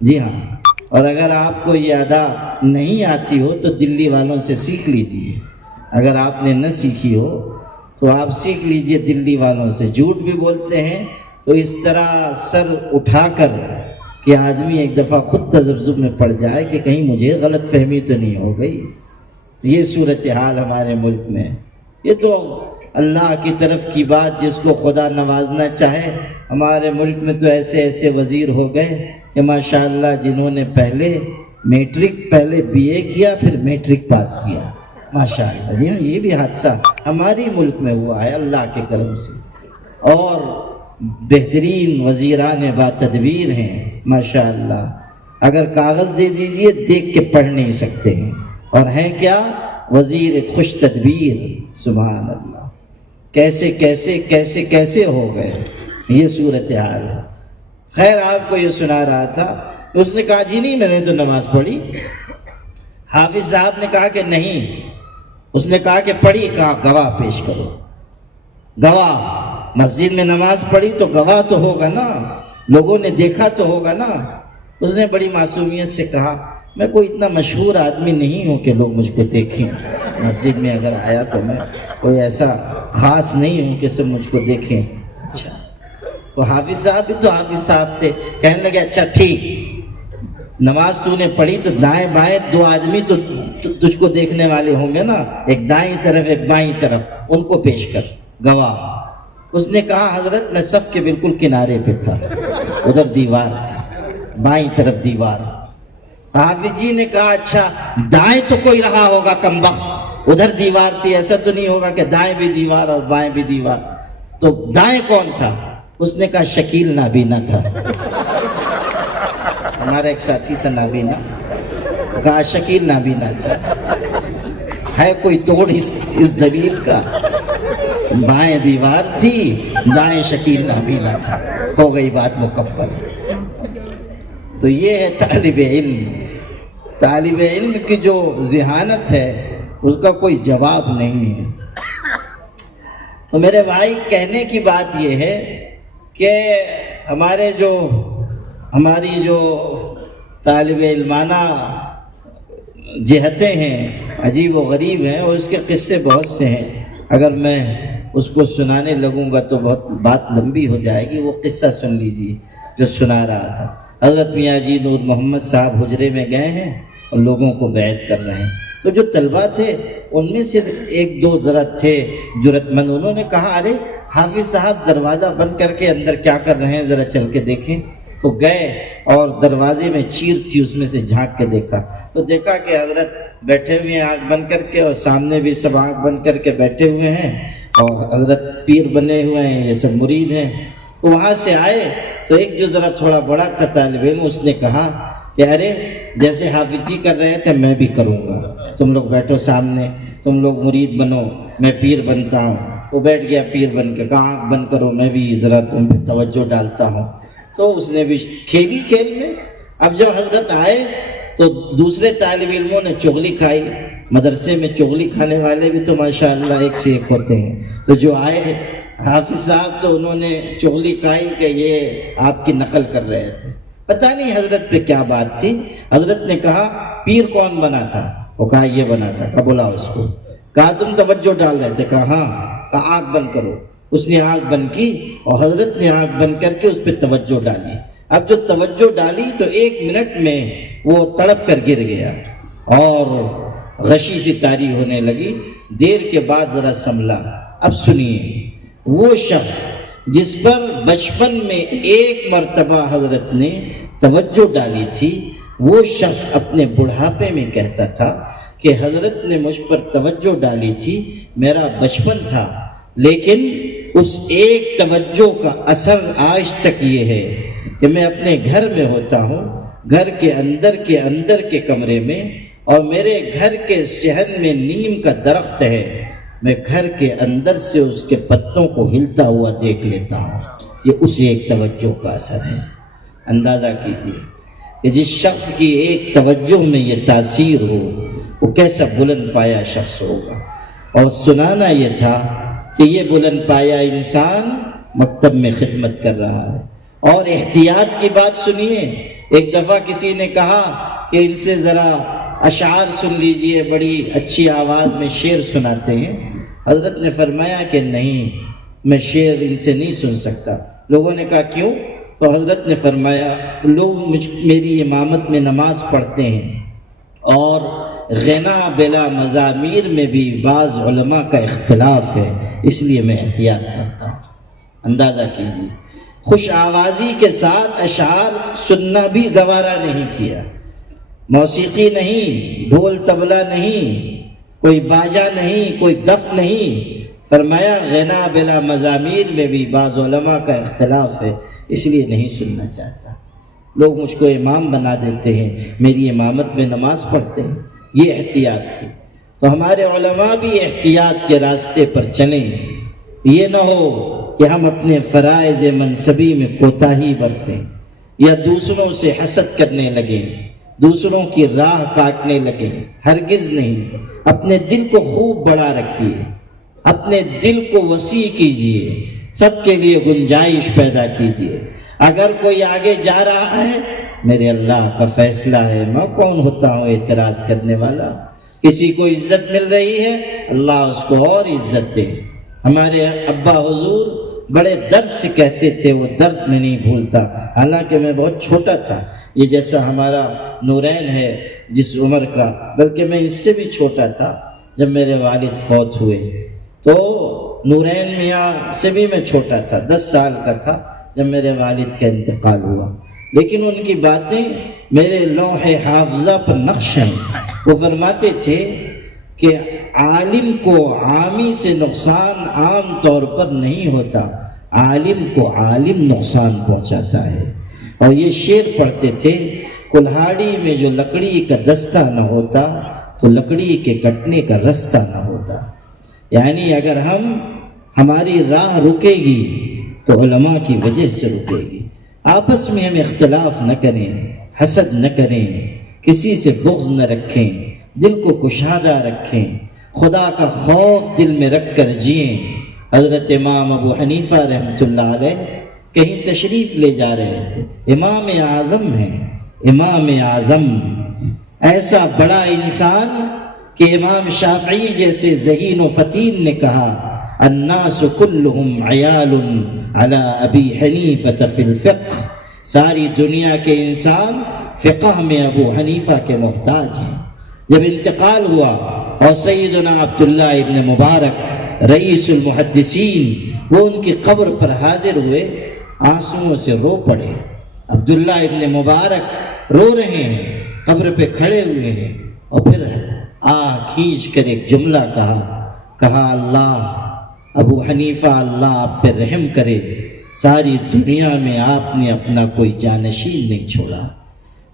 جی ہاں، اور اگر آپ کو یہ ادا نہیں آتی ہو تو دلی والوں سے سیکھ لیجئے، اگر آپ نے نہ سیکھی ہو تو آپ سیکھ لیجئے دلی والوں سے۔ جھوٹ بھی بولتے ہیں تو اس طرح سر اٹھا کر کہ آدمی ایک دفعہ خود تذبذب میں پڑ جائے کہ کہیں مجھے غلط فہمی تو نہیں ہو گئی۔ یہ صورتحال ہمارے ملک میں، یہ تو اللہ کی طرف کی بات، جس کو خدا نوازنا چاہے۔ ہمارے ملک میں تو ایسے ایسے وزیر ہو گئے کہ ماشاءاللہ جنہوں نے پہلے بی اے کیا پھر میٹرک پاس کیا، ماشاءاللہ۔ جی ہاں، یہ بھی حادثہ ہمارے ملک میں ہوا ہے اللہ کے کرم سے، اور بہترین وزیران با تدبیر ہیں ماشاءاللہ۔ اگر کاغذ دے دیجئے دیکھ کے پڑھ نہیں سکتے ہیں، اور ہیں کیا؟ وزیر خوش تدبیر، سبحان اللہ۔ کیسے کیسے کیسے کیسے ہو گئے، یہ صورتحال ہے۔ خیر، آپ کو یہ سنا رہا تھا، اس نے کہا جی نہیں میں نے تو نماز پڑھی۔ حافظ صاحب نے کہا کہ نہیں، اس نے کہا کہ پڑھی، کہا گواہ پیش کرو۔ گواہ، مسجد میں نماز پڑھی تو گواہ تو ہوگا نا، لوگوں نے دیکھا تو ہوگا نا۔ اس نے بڑی معصومیت سے کہا میں کوئی اتنا مشہور آدمی نہیں ہوں کہ لوگ مجھ کو دیکھیں، مسجد میں اگر آیا تو میں کوئی ایسا خاص نہیں ہوں کہ سب مجھ کو دیکھیں۔ اچھا، تو حافظ صاحب بھی تو حافظ صاحب تھے، کہنے لگے اچھا ٹھیک، نماز تو نے پڑھی تو دائیں بائیں دو آدمی تو تجھ کو دیکھنے والے ہوں گے نا، ایک دائیں طرف ایک بائیں طرف، ان کو پیش کر گواہ۔ اس نے کہا حضرت میں صف کے بالکل کنارے پہ تھا، ادھر دیوار تھی، بائیں طرف دیوار۔ حافظ جی نے کہا اچھا دائیں تو کوئی رہا ہوگا کمبخت، ادھر دیوار تھی، ایسا تو نہیں ہوگا کہ دائیں بھی دیوار اور بائیں بھی دیوار، تو دائیں کون تھا؟ اس نے کہا شکیل نابینا تھا۔ ہمارا ایک ساتھی تھا نابینا، کہا شکیل نابینا تھا۔ ہے کوئی توڑ اس دلیل کا؟ بائیں دیوار تھی، دائیں شکیل نابینا تھا، ہو گئی بات مکمل۔ تو یہ ہے طالب علم، طالب علم کی جو ذہانت ہے اس کا کوئی جواب نہیں ہے۔ تو میرے بھائی کہنے کی بات یہ ہے کہ ہماری جو طالب علمانہ جہتیں ہیں عجیب و غریب ہیں، اور اس کے قصے بہت سے ہیں، اگر میں اس کو سنانے لگوں گا تو بہت بات لمبی ہو جائے گی۔ وہ قصہ سن لیجیے جو سنا رہا تھا۔ حضرت میاں جی نور محمد صاحب حجرے میں گئے ہیں اور لوگوں کو بیعت کر رہے ہیں، تو جو طلبہ تھے ان میں سے ایک دو ذرا تھے جرأت مند، انہوں نے کہا ارے حافظ صاحب دروازہ بند کر کے اندر کیا کر رہے ہیں، ذرا چل کے دیکھیں۔ تو گئے اور دروازے میں چیر تھی، اس میں سے جھانک کے دیکھا تو دیکھا کہ حضرت بیٹھے ہوئے ہیں آنکھ بند کر کے، اور سامنے بھی سب آنکھ بند کر کے بیٹھے ہوئے ہیں، اور حضرت پیر بنے ہوئے ہیں، یہ سب مرید ہیں۔ وہاں سے آئے تو ایک جو ذرا تھوڑا بڑا تھا طالب علم، اس نے کہا کہ ارے جیسے حافظ جی کر رہے تھے میں بھی کروں گا، تم لوگ بیٹھو سامنے، تم لوگ مرید بنو، میں پیر بنتا ہوں۔ وہ بیٹھ گیا پیر بن کے، کہا آنکھ بند کرو میں بھی ذرا تم پہ توجہ ڈالتا ہوں۔ تو اس نے بھی کھیلی کھیل میں۔ اب جب حضرت آئے تو دوسرے طالب علموں نے چغلی کھائی، مدرسے میں چغلی کھانے والے بھی تو ماشاءاللہ ایک سے ایک ہوتے ہیں، تو جو آئے حافظ صاحب تو انہوں نے چغلی کھائی کہ یہ آپ کی نقل کر رہے تھے۔ پتہ نہیں حضرت پہ کیا بات تھی۔ حضرت نے کہا پیر کون بنا تھا؟ وہ کہا یہ بنا تھا۔ کہا بلاؤ اس کو۔ کہا تم توجہ ڈال رہے تھے؟ کہا ہاں۔ کہا آنکھ بند کرو۔ اس نے آنکھ بند کی اور حضرت نے آنکھ بند کر کے اس پہ توجہ ڈالی۔ اب جو توجہ ڈالی تو 1 منٹ میں وہ تڑپ کر گر گیا اور غشی سے طاری ہونے لگی۔ دیر کے بعد ذرا سنبھلا۔ اب سنیے، وہ شخص جس پر بچپن میں 1 مرتبہ حضرت نے توجہ ڈالی تھی، وہ شخص اپنے بڑھاپے میں کہتا تھا کہ حضرت نے مجھ پر توجہ ڈالی تھی، میرا بچپن تھا، لیکن اس ایک توجہ کا اثر آج تک یہ ہے کہ میں اپنے گھر میں ہوتا ہوں، گھر کے اندر کے کمرے میں، اور میرے گھر کے صحن میں نیم کا درخت ہے، میں گھر کے اندر سے اس کے پتوں کو ہلتا ہوا دیکھ لیتا ہوں۔ یہ اس ایک توجہ کا اثر ہے۔ اندازہ کیجیے کہ جس شخص کی ایک توجہ میں یہ تاثیر ہو وہ کیسا بلند پایا شخص ہوگا۔ اور سنانا یہ تھا کہ یہ بلند پایا انسان مکتب میں خدمت کر رہا ہے۔ اور احتیاط کی بات سنیے، ایک دفعہ کسی نے کہا کہ ان سے ذرا اشعار سن لیجئے، بڑی اچھی آواز میں شعر سناتے ہیں۔ حضرت نے فرمایا کہ نہیں، میں شعر ان سے نہیں سن سکتا۔ لوگوں نے کہا کیوں؟ تو حضرت نے فرمایا لوگ میری امامت میں نماز پڑھتے ہیں اور غنا بلا مزامیر میں بھی بعض علماء کا اختلاف ہے، اس لیے میں احتیاط کرتا ہوں۔ اندازہ کیجیے، خوش آوازی کے ساتھ اشعار سننا بھی گوارا نہیں کیا، موسیقی نہیں، ڈھول طبلہ نہیں، کوئی باجا نہیں، کوئی دف نہیں۔ فرمایا غنا بلا مزامیر میں بھی بعض علماء کا اختلاف ہے، اس لیے نہیں سننا چاہتا۔ لوگ مجھ کو امام بنا دیتے ہیں، میری امامت میں نماز پڑھتے ہیں، یہ احتیاط تھی۔ تو ہمارے علماء بھی احتیاط کے راستے پر چلیں، یہ نہ ہو کہ ہم اپنے فرائض منصبی میں کوتاہی برتیں یا دوسروں سے حسد کرنے لگیں، دوسروں کی راہ کاٹنے لگیں۔ ہرگز نہیں۔ اپنے دل کو خوب بڑا رکھیے، اپنے دل کو وسیع کیجیے، سب کے لیے گنجائش پیدا کیجیے۔ اگر کوئی آگے جا رہا ہے، میرے اللہ کا فیصلہ ہے، میں کون ہوتا ہوں اعتراض کرنے والا؟ کسی کو عزت مل رہی ہے، اللہ اس کو اور عزت دے۔ ہمارے ابا حضور بڑے درد سے کہتے تھے، وہ درد میں نہیں بھولتا، حالانکہ میں بہت چھوٹا تھا، یہ جیسا ہمارا نورین ہے جس عمر کا، بلکہ میں اس سے بھی چھوٹا تھا جب میرے والد فوت ہوئے۔ تو نورین میاں سے بھی میں چھوٹا تھا، 10 سال کا تھا جب میرے والد کا انتقال ہوا، لیکن ان کی باتیں میرے لوح حافظہ پر نقش ہیں۔ وہ فرماتے تھے کہ عالم کو عامی سے نقصان عام طور پر نہیں ہوتا، عالم کو عالم نقصان پہنچاتا ہے۔ اور یہ شعر پڑھتے تھے، کلہاڑی میں جو لکڑی کا دستہ نہ ہوتا تو لکڑی کے کٹنے کا رستہ نہ ہوتا۔ یعنی اگر ہماری راہ رکے گی تو علماء کی وجہ سے رکے گی۔ آپس میں ہم اختلاف نہ کریں، حسد نہ کریں، کسی سے بغض نہ رکھیں، دل کو کشادہ رکھیں، خدا کا خوف دل میں رکھ کر جئیں۔ حضرت امام ابو حنیفہ رحمۃ اللہ علیہ کہیں تشریف لے جا رہے تھے، امام اعظم ہیں، امام اعظم، ایسا بڑا انسان کہ امام شافعی جیسے ذہین و فتین نے کہا الناس کلہم عیال علی ابی حنیفہ فی الفقہ، ساری دنیا کے انسان فقہ میں ابو حنیفہ کے محتاج ہیں۔ جب انتقال ہوا اور سیدنا عبداللہ ابن مبارک رئیس المحدثین وہ ان کی قبر پر حاضر ہوئے، آنسوؤں سے رو پڑے۔ عبداللہ ابن مبارک رو رہے ہیں، قبر پہ کھڑے ہوئے ہیں، اور پھر کھینچ کر ایک جملہ کہا اللہ ابو حنیفہ اللہ آپ پہ رحم کرے، ساری دنیا میں آپ نے اپنا کوئی جانشین نہیں چھوڑا،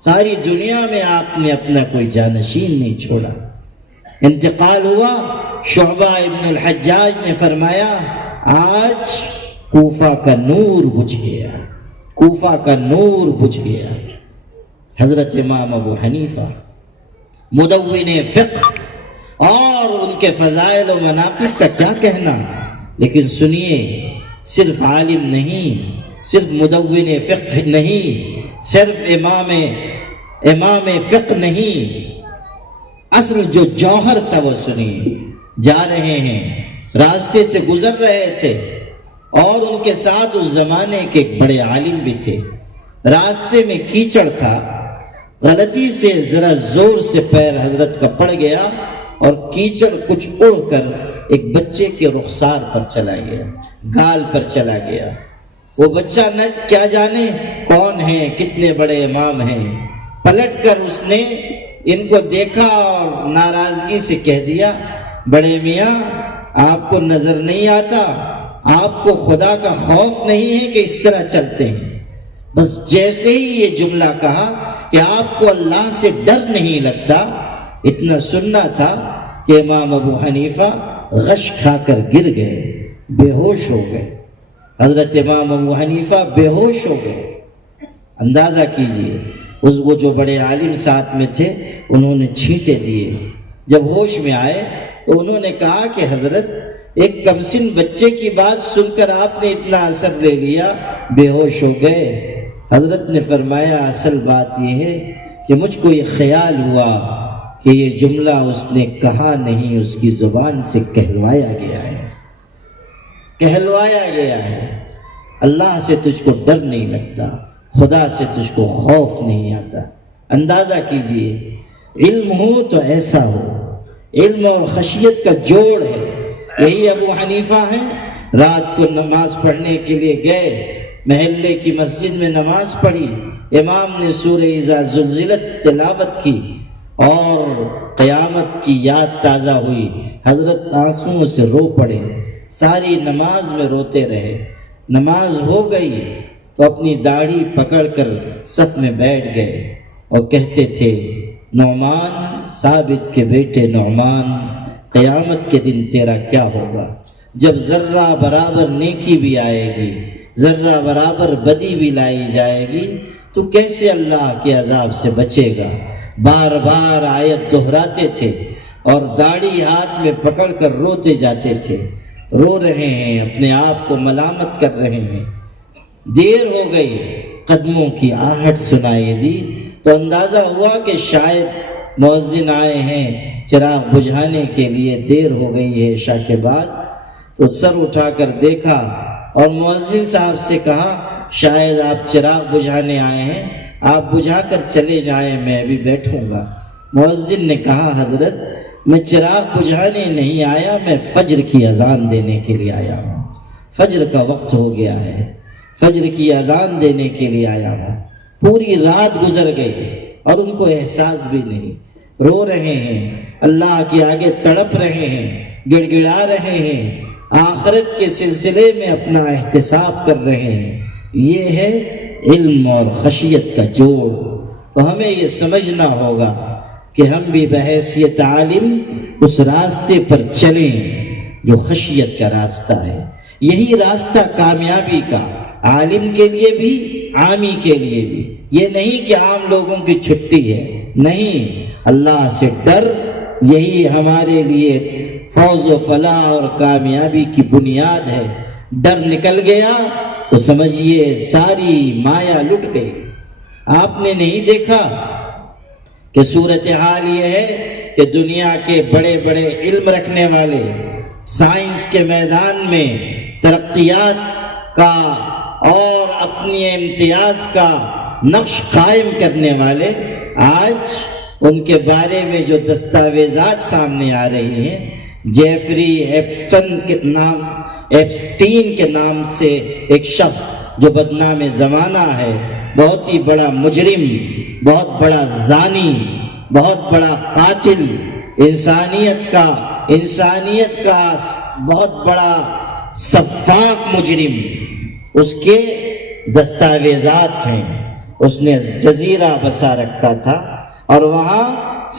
ساری دنیا میں آپ نے اپنا کوئی جانشین نہیں چھوڑا۔ انتقال ہوا، شعبہ ابن الحجاج نے فرمایا آج کوفہ کا نور بجھ گیا، کوفہ کا نور بجھ گیا۔ حضرت امام ابو حنیفہ مدون فقہ، اور ان کے فضائل و مناقب کا کیا کہنا، لیکن سنیے، صرف عالم نہیں، صرف مدون فقہ نہیں، صرف امام فقہ نہیں، اصل جو جوہر تھا وہ سنیے۔ جا رہے ہیں، راستے سے گزر رہے تھے، اور ان کے ساتھ اس زمانے کے ایک بڑے عالم بھی تھے۔ راستے میں کیچڑ تھا، غلطی سے ذرا زور سے پیر حضرت کا پڑ گیا اور کیچڑ کچھ اڑ کر ایک بچے کے رخسار پر چلا گیا، گال پر چلا گیا۔ وہ بچہ نہ کیا جانے کون ہے، کتنے بڑے امام ہیں، پلٹ کر اس نے ان کو دیکھا اور ناراضگی سے کہہ دیا بڑے میاں آپ کو نظر نہیں آتا، آپ کو خدا کا خوف نہیں ہے کہ اس طرح چلتے ہیں؟ بس جیسے ہی یہ جملہ کہا کہ آپ کو اللہ سے ڈر نہیں لگتا، اتنا سننا تھا کہ امام ابو حنیفہ غش کھا کر گر گئے، بے ہوش ہو گئے۔ حضرت امام ابو حنیفہ بے ہوش ہو گئے۔ اندازہ کیجئے، وہ جو بڑے عالم ساتھ میں تھے انہوں نے چھینٹے دیے۔ جب ہوش میں آئے تو انہوں نے کہا کہ حضرت ایک کمسن بچے کی بات سن کر آپ نے اتنا اثر لے لیا، بے ہوش ہو گئے۔ حضرت نے فرمایا اصل بات یہ ہے کہ مجھ کو یہ خیال ہوا کہ یہ جملہ اس نے کہا نہیں، اس کی زبان سے کہلوایا گیا ہے، کہلوایا گیا ہے۔ اللہ سے تجھ کو ڈر نہیں لگتا، خدا سے تجھ کو خوف نہیں آتا۔ اندازہ کیجئے، علم ہو تو ایسا ہو، علم اور خشیت کا جوڑ ہے۔ یہی ابو حنیفہ ہیں، رات کو نماز پڑھنے کے لیے گئے، محلے کی مسجد میں نماز پڑھی، امام نے سورہ اذا زلزلت تلاوت کی اور قیامت کی یاد تازہ ہوئی، حضرت آنسوؤں سے رو پڑے، ساری نماز میں روتے رہے۔ نماز ہو گئی تو اپنی داڑھی پکڑ کر صف میں بیٹھ گئے اور کہتے تھے، نعمان ثابت کے بیٹے نعمان، قیامت کے دن تیرا کیا ہوگا؟ جب ذرہ برابر نیکی بھی آئے گی، ذرہ برابر بدی بھی لائی جائے گی، تو کیسے اللہ کے عذاب سے بچے گا؟ بار بار آیت دہراتے تھے اور داڑھی ہاتھ میں پکڑ کر روتے جاتے تھے۔ رو رہے ہیں، اپنے آپ کو ملامت کر رہے ہیں۔ دیر ہو گئی، قدموں کی آہٹ سنائی دی تو اندازہ ہوا کہ شاید مؤذن آئے ہیں چراغ بجھانے کے لیے، دیر ہو گئی ہے عشاء کے بعد۔ تو سر اٹھا کر دیکھا اور مؤذن صاحب سے کہا، شاید آپ چراغ بجھانے آئے ہیں، آپ بجھا کر چلے جائیں، میں ابھی بیٹھوں گا۔ مؤذن نے کہا، حضرت میں چراغ بجھانے نہیں آیا، میں فجر کی اذان دینے کے لیے آیا ہوں، فجر کا وقت ہو گیا ہے، فجر کی اذان دینے کے لیے آیا ہوں۔ پوری رات گزر گئی اور ان کو احساس بھی نہیں، رو رہے ہیں، اللہ کے آگے تڑپ رہے ہیں، گڑ گڑا رہے ہیں، آخرت کے سلسلے میں اپنا احتساب کر رہے ہیں۔ یہ ہے علم اور خشیت کا جوڑ۔ تو ہمیں یہ سمجھنا ہوگا کہ ہم بھی بحیثیت عالم اس راستے پر چلیں جو خشیت کا راستہ ہے۔ یہی راستہ کامیابی کا، عالم کے لیے بھی، عامی کے لیے بھی۔ یہ نہیں کہ عام لوگوں کی چھٹی ہے، نہیں، اللہ سے ڈر یہی ہمارے لیے فوز و فلاح اور کامیابی کی بنیاد ہے۔ ڈر نکل گیا تو سمجھیے ساری مایا لٹ گئی۔ آپ نے نہیں دیکھا کہ صورتحال یہ ہے کہ دنیا کے بڑے بڑے علم رکھنے والے، سائنس کے میدان میں ترقیات کا اور اپنی امتیاز کا نقش قائم کرنے والے، آج ان کے بارے میں جو دستاویزات سامنے آ رہی ہیں، جیفری ایپسٹین کے نام سے ایک شخص جو بدنام زمانہ ہے، بہت ہی بڑا مجرم، بہت بڑا زانی، بہت بڑا قاتل، انسانیت کا بہت بڑا سفاک مجرم، اس کے دستاویزات ہیں۔ اس نے جزیرہ بسا رکھا تھا اور وہاں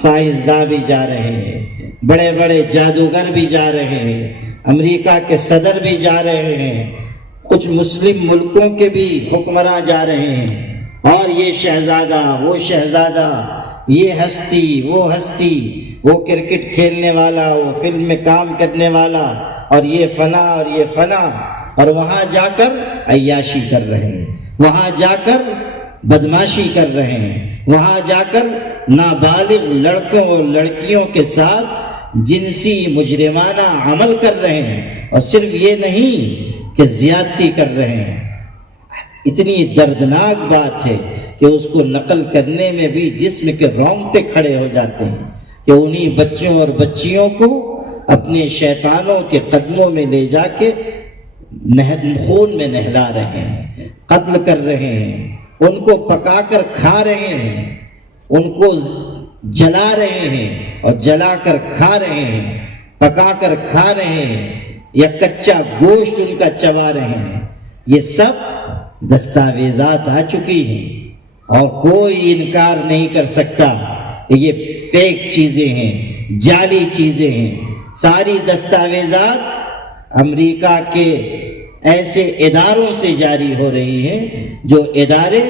سائنسداں بھی جا رہے ہیں، بڑے بڑے جادوگر بھی جا رہے ہیں، امریکہ کے صدر بھی جا رہے ہیں، کچھ مسلم ملکوں کے بھی حکمراں جا رہے ہیں، اور یہ شہزادہ، وہ شہزادہ، یہ ہستی، وہ ہستی، وہ کرکٹ کھیلنے والا، وہ فلم میں کام کرنے والا، اور یہ فنا اور یہ فنا، اور وہاں جا کر عیاشی کر رہے ہیں، وہاں جا کر بدماشی کر رہے ہیں، وہاں جا کر نابالغ لڑکوں اور لڑکیوں کے ساتھ جنسی مجرمانہ عمل کر رہے ہیں، اور صرف یہ نہیں کہ زیادتی کر رہے ہیں۔ اتنی دردناک بات ہے کہ اس کو نقل کرنے میں بھی جسم کے رونگٹے کھڑے ہو جاتے ہیں کہ انہی بچوں اور بچیوں کو اپنے شیطانوں کے قدموں میں لے جا کے خون میں نہلا رہے ہیں، قتل کر رہے ہیں، ان کو پکا کر کھا رہے ہیں، ان کو جلا رہے ہیں اور جلا کر کھا رہے ہیں، پکا کر کھا رہے ہیں، یا کچا گوشت ان کا چبا رہے ہیں۔ یہ سب دستاویزات آ چکی ہیں اور کوئی انکار نہیں کر سکتا کہ یہ فیک چیزیں ہیں، جعلی چیزیں ہیں۔ ساری دستاویزات امریکہ کے ایسے اداروں سے جاری ہو رہی ہیں جو ادارے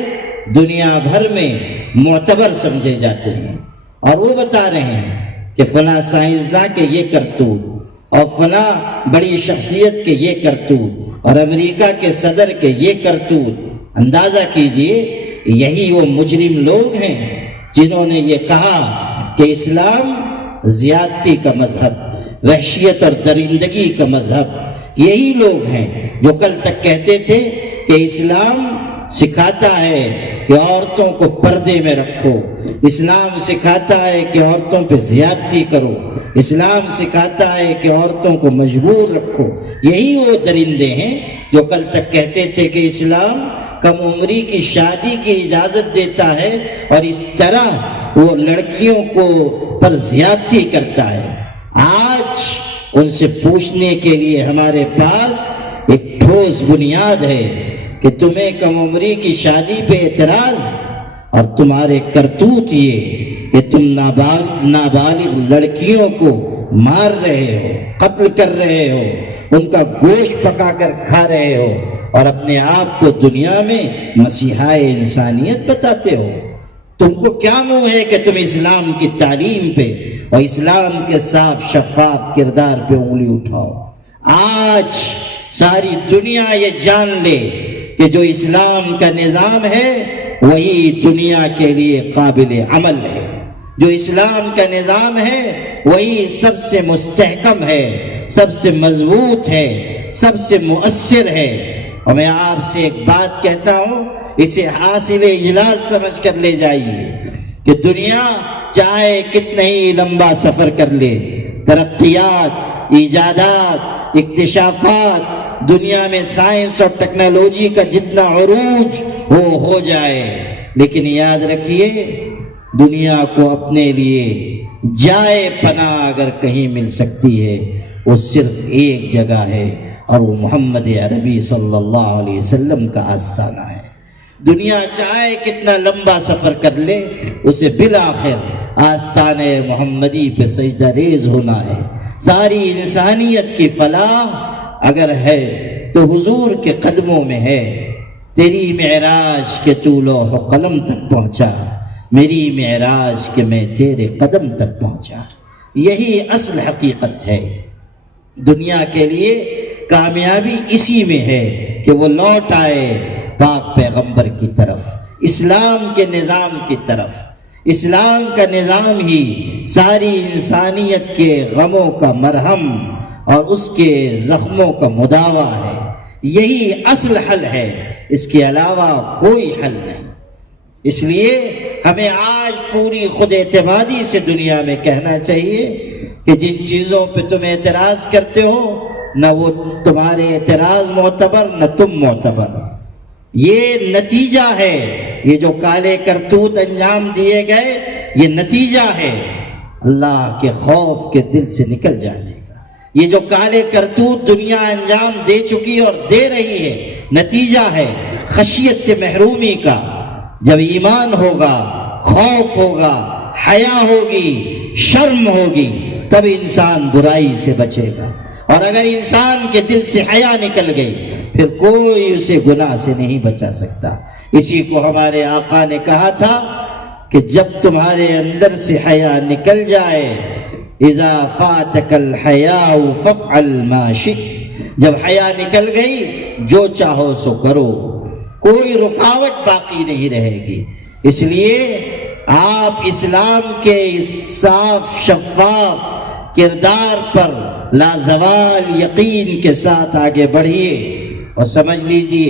دنیا بھر میں معتبر سمجھے جاتے ہیں، اور وہ بتا رہے ہیں کہ فلاں سائنسداں کے یہ کرتوت اور فلاں بڑی شخصیت کے یہ کرتوت اور امریکہ کے صدر کے یہ کرتوت۔ اندازہ کیجئے یہی وہ مجرم لوگ ہیں جنہوں نے یہ کہا کہ اسلام زیادتی کا مذہب، وحشیت اور درندگی کا مذہب۔ یہی لوگ ہیں جو کل تک کہتے تھے کہ اسلام سکھاتا ہے کہ عورتوں کو پردے میں رکھو، اسلام سکھاتا ہے کہ عورتوں پہ زیادتی کرو، اسلام سکھاتا ہے کہ عورتوں کو مجبور رکھو۔ یہی وہ درندے ہیں جو کل تک کہتے تھے کہ اسلام کم عمری کی شادی کی اجازت دیتا ہے اور اس طرح وہ لڑکیوں کو پر زیادتی کرتا ہے۔ آج ان سے پوچھنے کے لیے ہمارے پاس ایک ٹھوس بنیاد ہے کہ تمہیں کم عمری کی شادی پہ اعتراض اور تمہارے کرتوت یہ کہ تم نابالغ لڑکیوں کو مار رہے ہو، قتل کر رہے ہو، ان کا گوشت پکا کر کھا رہے ہو اور اپنے آپ کو دنیا میں مسیحائے انسانیت بتاتے ہو۔ تم کو کیا منہ ہے کہ تم اسلام کی تعلیم پہ اور اسلام کے صاف شفاف کردار پہ انگلی اٹھاؤ؟ آج ساری دنیا یہ جان لے کہ جو اسلام کا نظام ہے وہی دنیا کے لیے قابل عمل ہے، جو اسلام کا نظام ہے وہی سب سے مستحکم ہے، سب سے مضبوط ہے، سب سے مؤثر ہے۔ اور میں آپ سے ایک بات کہتا ہوں، اسے حاصل اجلاس سمجھ کر لے جائیے کہ دنیا چاہے کتنا ہی لمبا سفر کر لے، ترقیات، ایجادات، اکتشافات، دنیا میں سائنس اور ٹیکنالوجی کا جتنا عروج ہو جائے، لیکن یاد رکھیے دنیا کو اپنے لیے جائے پناہ اگر کہیں مل سکتی ہے وہ صرف ایک جگہ ہے، اور وہ محمد عربی صلی اللہ علیہ وسلم کا آستانہ ہے۔ دنیا چاہے کتنا لمبا سفر کر لے، اسے بالآخر آستانہ محمدی پہ سجدہ ریز ہونا ہے۔ ساری انسانیت کی فلاح اگر ہے تو حضور کے قدموں میں ہے۔ تیری معراج کے تو لوح و قلم تک پہنچا، میری معراج کے میں تیرے قدم تک پہنچا۔ یہی اصل حقیقت ہے۔ دنیا کے لیے کامیابی اسی میں ہے کہ وہ لوٹ آئے پاک پیغمبر کی طرف، اسلام کے نظام کی طرف۔ اسلام کا نظام ہی ساری انسانیت کے غموں کا مرہم اور اس کے زخموں کا مداوا ہے۔ یہی اصل حل ہے، اس کے علاوہ کوئی حل نہیں۔ اس لیے ہمیں آج پوری خود اعتمادی سے دنیا میں کہنا چاہیے کہ جن چیزوں پہ تم اعتراض کرتے ہو نہ وہ تمہارے اعتراض معتبر نہ تم معتبر۔ یہ نتیجہ ہے، یہ جو کالے کرتوت انجام دیے گئے یہ نتیجہ ہے اللہ کے خوف کے دل سے نکل جانے کا۔ یہ جو کالے کرتوت دنیا انجام دے چکی اور دے رہی ہے نتیجہ ہے خشیت سے محرومی کا۔ جب ایمان ہوگا، خوف ہوگا، حیا ہوگی، شرم ہوگی، تب انسان برائی سے بچے گا۔ اور اگر انسان کے دل سے حیا نکل گئی پھر کوئی اسے گناہ سے نہیں بچا سکتا۔ اسی کو ہمارے آقا نے کہا تھا کہ جب تمہارے اندر سے حیا نکل جائے، اذا فاتک الحیاء فافعل ما شئت، جب حیا نکل گئی جو چاہو سو کرو، کوئی رکاوٹ باقی نہیں رہے گی۔ اس لیے آپ اسلام کے صاف شفاف کردار پر لازوال یقین کے ساتھ آگے بڑھیے اور سمجھ لیجئے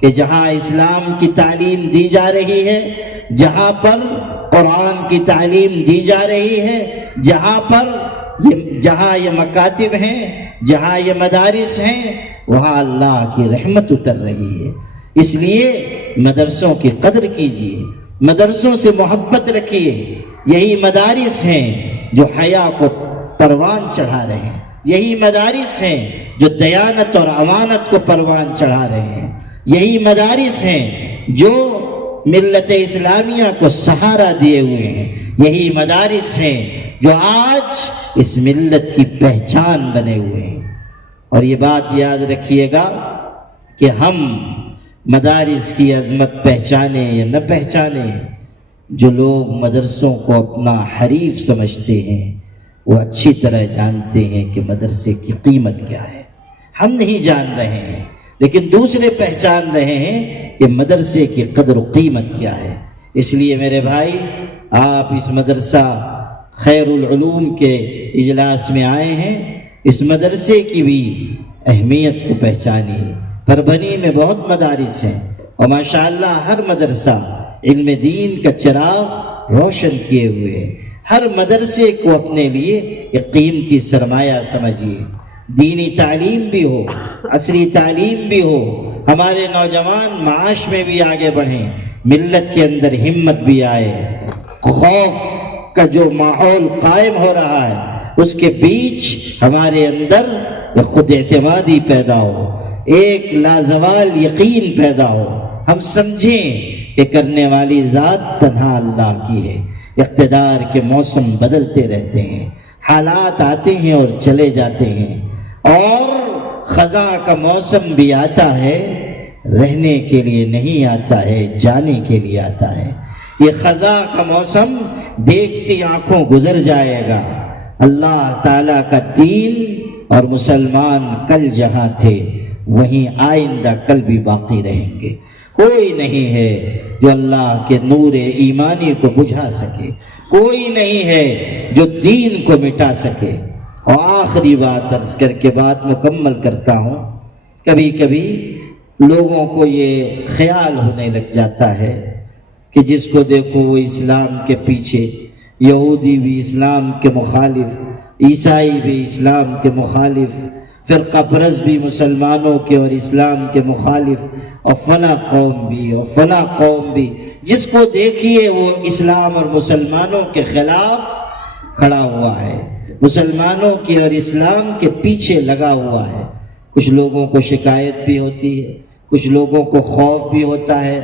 کہ جہاں اسلام کی تعلیم دی جا رہی ہے، جہاں پر قرآن کی تعلیم دی جا رہی ہے، جہاں یہ مکاتب ہیں، جہاں یہ مدارس ہیں، وہاں اللہ کی رحمت اتر رہی ہے۔ اس لیے مدرسوں کی قدر کیجیے، مدرسوں سے محبت رکھیے۔ یہی مدارس ہیں جو حیا کو پروان چڑھا رہے ہیں، یہی مدارس ہیں جو دیانت اور امانت کو پروان چڑھا رہے ہیں۔ یہی مدارس ہیں جو ملت اسلامیہ کو سہارا دیے ہوئے ہیں، یہی مدارس ہیں جو آج اس ملت کی پہچان بنے ہوئے ہیں۔ اور یہ بات یاد رکھیے گا کہ ہم مدارس کی عظمت پہچانیں یا نہ پہچانیں، جو لوگ مدرسوں کو اپنا حریف سمجھتے ہیں وہ اچھی طرح جانتے ہیں کہ مدرسے کی قیمت کیا ہے۔ ہم نہیں جان رہے ہیں لیکن دوسرے پہچان رہے ہیں کہ مدرسے کی قدر و قیمت کیا ہے۔ اس لیے میرے بھائی، آپ اس مدرسہ خیر العلوم کے اجلاس میں آئے ہیں، اس مدرسے کی بھی اہمیت کو پہچانیے۔ پربھنی میں بہت مدارس ہیں اور ماشاءاللہ ہر مدرسہ علم دین کا چراغ روشن کیے ہوئے ہیں۔ ہر مدرسے کو اپنے لیے ایک قیمتی سرمایہ سمجھیے، دینی تعلیم بھی ہو، عصری تعلیم بھی ہو، ہمارے نوجوان معاش میں بھی آگے بڑھیں، ملت کے اندر ہمت بھی آئے، خوف کا جو ماحول قائم ہو رہا ہے اس کے بیچ ہمارے اندر خود اعتمادی پیدا ہو، ایک لازوال یقین پیدا ہو، ہم سمجھیں کہ کرنے والی ذات تنہا اللہ کی ہے۔ اقتدار کے موسم بدلتے رہتے ہیں، حالات آتے ہیں اور چلے جاتے ہیں، اور خزاں کا موسم بھی آتا ہے، رہنے کے لیے نہیں آتا ہے، جانے کے لیے آتا ہے۔ یہ خزاں کا موسم دیکھتی آنکھوں گزر جائے گا۔ اللہ تعالیٰ کا دین اور مسلمان کل جہاں تھے وہیں آئندہ کل بھی باقی رہیں گے۔ کوئی نہیں ہے جو اللہ کے نور ایمانی کو بجھا سکے، کوئی نہیں ہے جو دین کو مٹا سکے۔ اور آخری بات عرض کر کے بات مکمل کرتا ہوں، کبھی کبھی لوگوں کو یہ خیال ہونے لگ جاتا ہے کہ جس کو دیکھو وہ اسلام کے پیچھے، یہودی بھی اسلام کے مخالف، عیسائی بھی اسلام کے مخالف، فرقہ پرست بھی مسلمانوں کے اور اسلام کے مخالف، اور فلاں قوم بھی اور فلاں قوم بھی، جس کو دیکھیے وہ اسلام اور مسلمانوں کے خلاف کھڑا ہوا ہے، مسلمانوں کے اور اسلام کے پیچھے لگا ہوا ہے۔ کچھ لوگوں کو شکایت بھی ہوتی ہے، کچھ لوگوں کو خوف بھی ہوتا ہے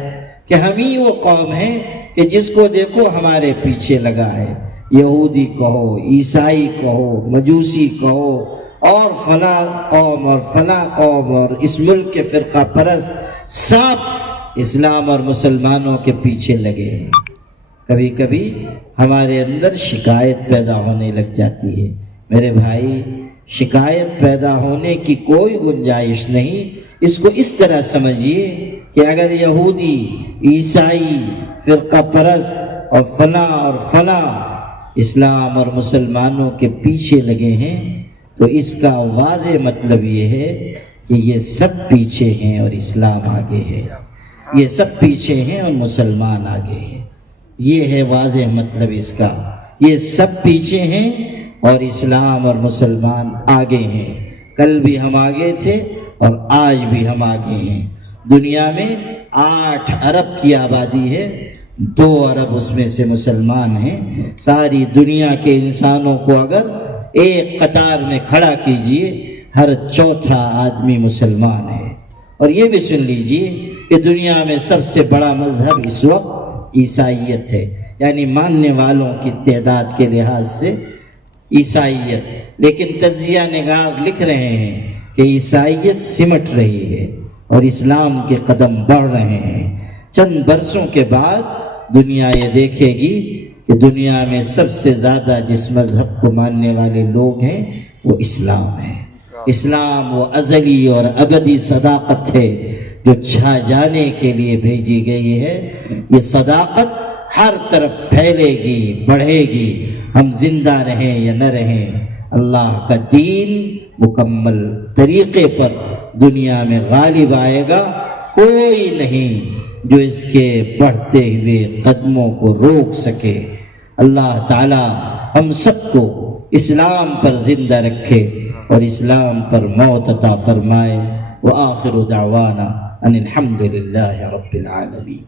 کہ ہم ہی وہ قوم ہیں کہ جس کو دیکھو ہمارے پیچھے لگا ہے، یہودی کہو، عیسائی کہو، مجوسی کہو، اور فلاں قوم اور فلاں قوم، اور اس ملک کے فرقہ پرست سب اسلام اور مسلمانوں کے پیچھے لگے ہیں۔ کبھی کبھی ہمارے اندر شکایت پیدا ہونے لگ جاتی ہے۔ میرے بھائی، شکایت پیدا ہونے کی کوئی گنجائش نہیں۔ اس کو اس طرح سمجھیے کہ اگر یہودی، عیسائی، فرقہ پرست اور فلاں اسلام اور مسلمانوں کے پیچھے لگے ہیں تو اس کا واضح مطلب یہ ہے کہ یہ سب پیچھے ہیں اور اسلام آگے ہے، یہ سب پیچھے ہیں اور مسلمان آگے ہیں۔ یہ ہے واضح مطلب اس کا، یہ سب پیچھے ہیں اور اسلام اور مسلمان آگے ہیں۔ کل بھی ہم آگے تھے اور آج بھی ہم آگے ہیں۔ دنیا میں 8 ارب کی آبادی ہے، 2 ارب اس میں سے مسلمان ہیں۔ ساری دنیا کے انسانوں کو اگر ایک قطار میں کھڑا کیجئے، ہر 4تھا آدمی مسلمان ہے۔ اور یہ بھی سن لیجئے کہ دنیا میں سب سے بڑا مذہب اس وقت عیسائیت ہے، یعنی ماننے والوں کی تعداد کے لحاظ سے عیسائیت۔ لیکن تجزیہ نگار لکھ رہے ہیں کہ عیسائیت سمٹ رہی ہے اور اسلام کے قدم بڑھ رہے ہیں۔ چند برسوں کے بعد دنیا یہ دیکھے گی کہ دنیا میں سب سے زیادہ جس مذہب کو ماننے والے لوگ ہیں وہ اسلام ہے۔ اسلام وہ ازلی اور ابدی صداقت ہے جو چھا جانے کے لیے بھیجی گئی ہے۔ یہ صداقت ہر طرف پھیلے گی، بڑھے گی، ہم زندہ رہیں یا نہ رہیں۔ اللہ کا دین مکمل طریقے پر دنیا میں غالب آئے گا، کوئی نہیں جو اس کے بڑھتے ہوئے قدموں کو روک سکے۔ اللہ تعالی ہم سب کو اسلام پر زندہ رکھے اور اسلام پر موت عطا فرمائے۔ وآخر دعوانا ان الحمد للہ رب العالمین۔